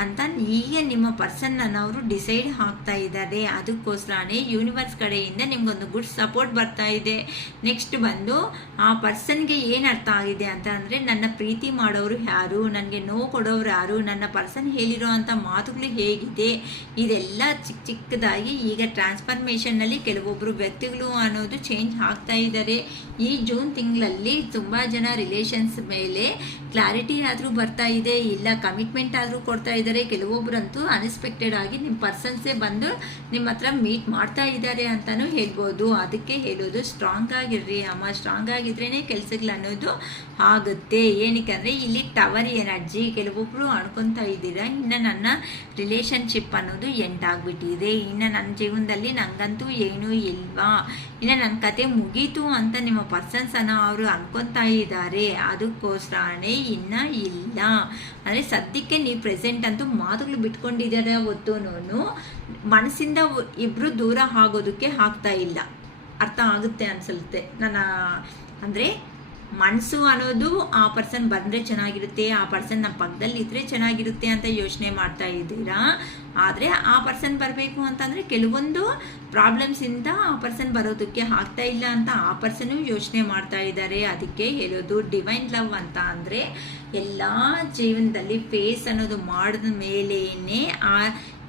ಅಂತ ಈಗ ನಿಮ್ಮ ಪರ್ಸನ್ ಅನ್ನೋರು ಡಿಸೈಡ್ ಆಗ್ತಾ ಇದ್ದಾರೆ. ಅದಕ್ಕೋಸ್ಕರನೇ ಯೂನಿವರ್ಸ್ ಕಡೆಯಿಂದ ನಿಮ್ಗೊಂದು ಗುಡ್ ಸಪೋರ್ಟ್ ಬರ್ತಾ ಇದೆ. ನೆಕ್ಸ್ಟ್ ಬಂದು ಆ ಪರ್ಸನ್ಗೆ ಏನು ಅರ್ಥ ಆಗಿದೆ ಅಂತ ಅಂದರೆ ನನ್ನ ಪ್ರೀತಿ ಮಾಡೋರು ಯಾರು, ನನಗೆ ನೋವು ಕೊಡೋರು ಯಾರು, ನನ್ನ ಪರ್ಸನ್ ಹೇಳಿರೋ ಅಂಥ ಮಾತುಗಳು ಹೇಗಿದೆ, ಇದೆಲ್ಲ ಚಿಕ್ಕದಾಗಿ ಈಗ ಟ್ರಾನ್ಸ್ಫರ್ಮೇಷನ್ನಲ್ಲಿ ಕೆಲವೊಬ್ಬರು ವ್ಯಕ್ತಿಗಳು ಅನ್ನೋದು ಚೇಂಜ್ ಆಗ್ತಾ ಇದ್ದಾರೆ. ಈ ಜೂನ್ ತಿಂಗಳಲ್ಲಿ ತುಂಬ ಜನ ರಿಲೇಷನ್ಸ್ ಮೇಲೆ ಕ್ಲಾರಿಟಿ ಆದರೂ ಬರ್ತಾ ಇದೆ, ಇಲ್ಲ ಕಮಿಟ್ಮೆಂಟ್ ಆದರೂ ಕೊಡ್ತಾ ಇದ್ದಾರೆ. ಕೆಲವೊಬ್ಬರಂತೂ ಅನ್ಎಕ್ಸ್ಪೆಕ್ಟೆಡ್ ಆಗಿ ನಿಮ್ಮ ಪರ್ಸನ್ಸೇ ಬಂದು ನಿಮ್ಮ ಹತ್ರ ಮೀಟ್ ಮಾಡ್ತಾ ಇದ್ದಾರೆ ಅಂತಲೂ ಹೇಳ್ಬೋದು. ಅದಕ್ಕೆ ಹೇಳೋದು ಸ್ಟ್ರಾಂಗ್ ಆಗಿರ್ರಿ ಅಮ್ಮ, ಸ್ಟ್ರಾಂಗ್ ಆಗಿದ್ರೇ ಕೆಲಸಗಳು ಅನ್ನೋದು ಆಗುತ್ತೆ. ಏನಕ್ಕೆ ಅಂದರೆ ಇಲ್ಲಿ ಟವರ್ ಎನರ್ಜಿ ಕೆಲವೊಬ್ಬರು ಅನ್ಕೊತಾ ಇದ್ದೀರಾ ಇನ್ನು ನನ್ನ ರಿಲೇಷನ್ಶಿಪ್ ಅನ್ನೋದು ಎಂಟಾಗ್ಬಿಟ್ಟಿದೆ, ಇನ್ನು ನನ್ನ ಜೀವನದಲ್ಲಿ ನನಗಂತೂ ಏನೂ ಇಲ್ವಾ, ಇನ್ನು ನನ್ನ ಕತೆ ಮುಗೀತು ಅಂತ ನಿಮ್ಮ ಪರ್ಸನ್ಸ್ ಅನ್ನೋ ಅವರು ಅನ್ಕೊತಾ ಇದ್ದಾರೆ. ಅದಕ್ಕೋಸ್ಕರನೇ ಇನ್ನು ಇಲ್ಲ ಅಂದರೆ ಸದ್ಯಕ್ಕೆ ನೀವು ಪ್ರೆಸೆಂಟ್ ಅಂತೂ ಮಾತುಗಳು ಬಿಟ್ಕೊಂಡಿದ್ದಾರೆ. ಹೊತ್ತುನೂ ಮನಸ್ಸಿಂದ ಇಬ್ಬರು ದೂರ ಆಗೋದಕ್ಕೆ ಆಗ್ತಾ ಇಲ್ಲ. ಅರ್ಥ ಆಗುತ್ತೆ ಅನಿಸುತ್ತೆ ನನ್ನ ಅಂದರೆ ಮನಸ್ಸು ಅನ್ನೋದು ಆ ಪರ್ಸನ್ ಬಂದರೆ ಚೆನ್ನಾಗಿರುತ್ತೆ, ಆ ಪರ್ಸನ್ ನಮ್ಮ ಪಕ್ಕದಲ್ಲಿ ಇದ್ದರೆ ಚೆನ್ನಾಗಿರುತ್ತೆ ಅಂತ ಯೋಚನೆ ಮಾಡ್ತಾ ಇದ್ದೀರಾ. ಆದರೆ ಆ ಪರ್ಸನ್ ಬರಬೇಕು ಅಂತಂದರೆ ಕೆಲವೊಂದು ಪ್ರಾಬ್ಲಮ್ಸಿಂದ ಆ ಪರ್ಸನ್ ಬರೋದಕ್ಕೆ ಆಗ್ತಾ ಇಲ್ಲ ಅಂತ ಆ ಪರ್ಸನ್ನು ಯೋಚನೆ ಮಾಡ್ತಾ ಇದ್ದಾರೆ. ಅದಕ್ಕೆ ಹೇಳೋದು ಡಿವೈನ್ ಲವ್ ಅಂತ ಅಂದರೆ ಎಲ್ಲ ಜೀವನದಲ್ಲಿ ಫೇಸ್ ಅನ್ನೋದು ಮಾಡಿದ ಮೇಲೇನೆ ಆ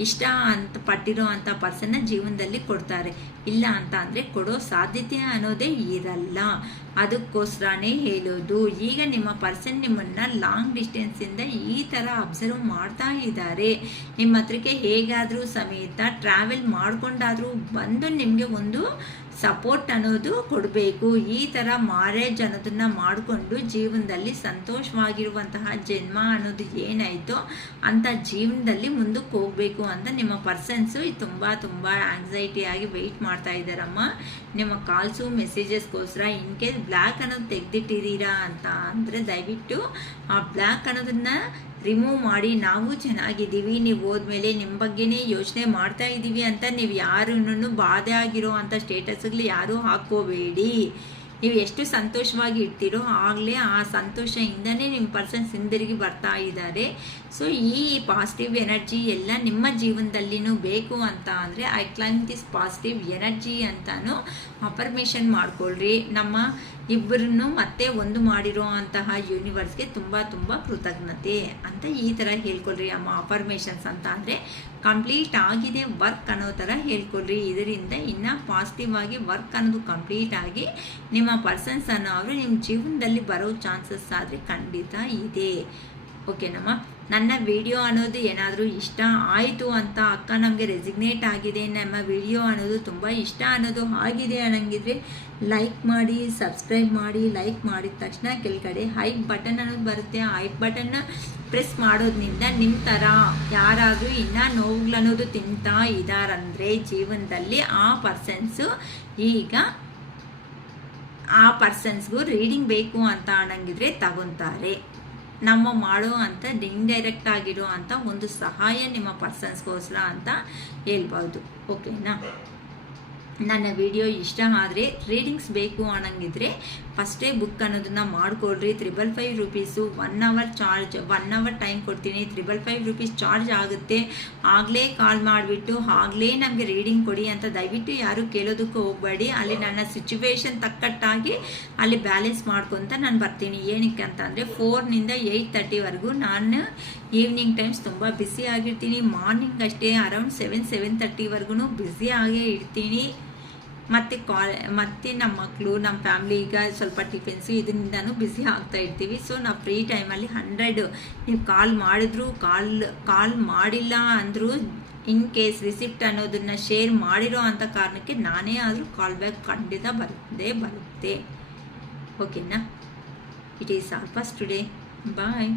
ಇಷ್ಟ ಅಂತ ಪಟ್ಟಿರೋ ಅಂಥ ಪರ್ಸನ್ನ ಜೀವನದಲ್ಲಿ ಕೊಡ್ತಾರೆ. ಇಲ್ಲ ಅಂತ ಅಂದರೆ ಕೊಡೋ ಸಾಧ್ಯತೆ ಅನ್ನೋದೇ ಇರಲ್ಲ. ಅದಕ್ಕೋಸ್ಕರನೇ ಹೇಳೋದು, ಈಗ ನಿಮ್ಮ ಪರ್ಸನ್ ನಿಮ್ಮನ್ನು ಲಾಂಗ್ ಡಿಸ್ಟೆನ್ಸಿಂದ ಈ ಥರ ಅಬ್ಸರ್ವ್ ಮಾಡ್ತಾ ಇದ್ದಾರೆ. ನಿಮ್ಮ ಹತ್ರಕ್ಕೆ ಹೇಗಾದರೂ ಸಮೇತ ಟ್ರಾವೆಲ್ ಮಾಡಿಕೊಂಡಾದರೂ ಬಂದು ನಿಮಗೆ ಒಂದು ಸಪೋರ್ಟ್ ಅನ್ನೋದು ಕೊಡಬೇಕು. ಈ ಥರ ಮ್ಯಾರೇಜ್ ಅನ್ನೋದನ್ನು ಮಾಡಿಕೊಂಡು ಜೀವನದಲ್ಲಿ ಸಂತೋಷವಾಗಿರುವಂತಹ ಜನ್ಮ ಅನ್ನೋದು ಏನಾಯಿತೋ ಅಂಥ ಜೀವನದಲ್ಲಿ ಮುಂದಕ್ಕೆ ಹೋಗಬೇಕು ಅಂತ ನಿಮ್ಮ ಪರ್ಸನ್ಸು ತುಂಬ ತುಂಬ ಆಂಗ್ಸೈಟಿಯಾಗಿ ವೆಯ್ಟ್ ಮಾಡ್ತಾ ಇದ್ದಾರಮ್ಮ. ನಿಮ್ಮ ಕಾಲ್ಸು ಮೆಸೇಜಸ್ಗೋಸ್ಕರ ಇನ್ ಕೇಸ್ ಬ್ಲ್ಯಾಕ್ ಅನ್ನೋದು ತೆಗೆದಿಟ್ಟಿದ್ದೀರಾ ಅಂತ ಅಂದರೆ ದಯವಿಟ್ಟು ಆ ಬ್ಲ್ಯಾಕ್ ಅನ್ನೋದನ್ನು ರಿಮೂವ್ ಮಾಡಿ. ನಾವು ಚೆನ್ನಾಗಿದ್ದೀವಿ, ನೀವು ಹೋದ್ಮೇಲೆ ನಿಮ್ಮ ಬಗ್ಗೆನೇ ಯೋಚನೆ ಮಾಡ್ತಾ ಇದ್ದೀವಿ ಅಂತ ನೀವು ಯಾರನ್ನು ಬಾಧೆ ಆಗಿರೋ ಅಂಥ ಸ್ಟೇಟಸ್ಗಳು ಯಾರೂ ಹಾಕ್ಕೋಬೇಡಿ. ನೀವು ಎಷ್ಟು ಸಂತೋಷವಾಗಿ ಇರ್ತೀರೋ ಆಗಲೇ ಆ ಸಂತೋಷದಿಂದನೇ ನಿಮ್ಮ ಪರ್ಸನ್ಸ್ ಹಿಂದಿರುಗಿ ಬರ್ತಾ ಇದ್ದಾರೆ. ಸೊ ಈ ಪಾಸಿಟಿವ್ ಎನರ್ಜಿ ಎಲ್ಲ ನಿಮ್ಮ ಜೀವನದಲ್ಲಿನೂ ಬೇಕು ಅಂತ ಅಂದರೆ I claim this positive energy ಅಂತಾನು ಅಫರ್ಮೇಷನ್ ಮಾಡ್ಕೊಳ್ರಿ. ನಮ್ಮ ಇಬ್ಬರನ್ನು ಮತ್ತೆ ಒಂದು ಮಾಡಿರೋ ಅಂತಹ ಯೂನಿವರ್ಸ್ಗೆ ತುಂಬ ತುಂಬ ಕೃತಜ್ಞತೆ ಅಂತ ಈ ಥರ ಹೇಳ್ಕೊಳ್ರಿ ಅಮ್ಮ. ಅಫರ್ಮೇಷನ್ಸ್ ಅಂತ ಅಂದರೆ ಕಂಪ್ಲೀಟ್ ಆಗಿದೆ ವರ್ಕ್ ಅನ್ನೋ ಥರ ಹೇಳ್ಕೊಳ್ರಿ. ಇದರಿಂದ ಇನ್ನೂ ಪಾಸಿಟಿವ್ ಆಗಿ ವರ್ಕ್ ಅನ್ನೋದು ಕಂಪ್ಲೀಟ್ ಆಗಿ ನಿಮ್ಮ ಪರ್ಸನ್ಸ್ ಅನ್ನೋ ಅವರು ನಿಮ್ಮ ಜೀವನದಲ್ಲಿ ಬರೋ ಚಾನ್ಸಸ್ ಆದರೆ ಖಂಡಿತ ಇದೆ. ಓಕೆನಮ್ಮ. ನನ್ನ ವಿಡಿಯೋ ಅನ್ನೋದು ಏನಾದರೂ ಇಷ್ಟ ಆಯಿತು ಅಂತ ಅಕ್ಕ ನಮಗೆ ರೆಸಿಗ್ನೇಟ್ ಆಗಿದೆ, ನಮ್ಮ ವಿಡಿಯೋ ಅನ್ನೋದು ತುಂಬ ಇಷ್ಟ ಅನ್ನೋದು ಆಗಿದೆ ಅನ್ನಂಗಿದ್ರೆ ಲೈಕ್ ಮಾಡಿ, ಸಬ್ಸ್ಕ್ರೈಬ್ ಮಾಡಿ. ಲೈಕ್ ಮಾಡಿದ ತಕ್ಷಣ ಕೆಳಗಡೆ ಹೈಪ್ ಬಟನ್ ಅನ್ನೋದು ಬರುತ್ತೆ. ಆ ಹೈಪ್ ಬಟನ್ನ ಪ್ರೆಸ್ ಮಾಡೋದ್ರಿಂದ ನಿಮ್ಮ ಥರ ಯಾರಾದರೂ ಇನ್ನೂ ನೋವುಗಳನ್ನೋದು ತಿಂತಾ ಇದ್ದಾರಂದರೆ ಜೀವನದಲ್ಲಿ ಆ ಪರ್ಸನ್ಸು ಈಗ ಆ ಪರ್ಸನ್ಸ್ಗೂ ರೀಡಿಂಗ್ ಬೇಕು ಅಂತ ಅನ್ನಂಗಿದ್ರೆ ತಗೊತಾರೆ. ನಮ್ಮ ಮಾಡೋ ಅಂತ ಇಂಡೈರೆಕ್ಟ್ ಆಗಿರೋ ಅಂಥ ಒಂದು ಸಹಾಯ ನಿಮ್ಮ ಪರ್ಸನ್ಸ್ಗೋಸ್ಕರ ಅಂತ ಹೇಳ್ಬೋದು. ಓಕೆನಾ. ನನ್ನ ವಿಡಿಯೋ ಇಷ್ಟ ಆದರೆ ರೀಡಿಂಗ್ಸ್ ಬೇಕು ಅನ್ನಂಗಿದ್ರೆ ಫಸ್ಟೇ ಬುಕ್ ಅನ್ನೋದನ್ನು ಮಾಡಿಕೊಡ್ರಿ. 555 rupees 1 hour charge, 1 hour time ಕೊಡ್ತೀನಿ. 555 ರೂಪೀಸ್ ಚಾರ್ಜ್ ಆಗುತ್ತೆ. ಆಗಲೇ ಕಾಲ್ ಮಾಡಿಬಿಟ್ಟು ಆಗಲೇ ನಮಗೆ ರೀಡಿಂಗ್ ಕೊಡಿ ಅಂತ ದಯವಿಟ್ಟು ಯಾರೂ ಕೇಳೋದಕ್ಕೆ ಹೋಗಬೇಡಿ. ಅಲ್ಲಿ ನನ್ನ ಸಿಚುವೇಶನ್ ತಕ್ಕಟ್ಟಾಗಿ ಅಲ್ಲಿ ಬ್ಯಾಲೆನ್ಸ್ ಮಾಡ್ಕೊತ ನಾನು ಬರ್ತೀನಿ. ಏನಕ್ಕೆ ಅಂತ ಅಂದರೆ 4ನಿಂದ 8:30ವರೆಗೂ ನಾನು ಈವ್ನಿಂಗ್ ಟೈಮ್ಸ್ ತುಂಬ ಬ್ಯುಸಿ ಆಗಿರ್ತೀನಿ. ಮಾರ್ನಿಂಗ್ ಅಷ್ಟೇ ಅರೌಂಡ್ 7-7:30ವರೆಗೂ ಬ್ಯುಸಿ ಆಗೇ ಇರ್ತೀನಿ. ಮತ್ತು ನಮ್ಮ ಮಕ್ಕಳು, ನಮ್ಮ ಫ್ಯಾಮ್ಲಿ ಈಗ ಸ್ವಲ್ಪ ಟಿಫಿನ್ಸು ಇದರಿಂದನೂ ಬ್ಯುಸಿ ಆಗ್ತಾ ಇರ್ತೀವಿ. ಸೊ ನಾವು ಫ್ರೀ ಟೈಮಲ್ಲಿ 100 ನೀವು ಕಾಲ್ ಮಾಡಿದ್ರು ಕಾಲ್ ಮಾಡಿಲ್ಲ ಅಂದರೂ ಇನ್ ಕೇಸ್ ರಿಸಿಪ್ಟ್ ಅನ್ನೋದನ್ನು ಶೇರ್ ಮಾಡಿರೋ ಅಂಥ ಕಾರಣಕ್ಕೆ ನಾನೇ ಆದರೂ ಕಾಲ್ ಬ್ಯಾಕ್ ಖಂಡಿತ ಬರುತ್ತೆ. ಓಕೆನಾ. It is all for today. Bye.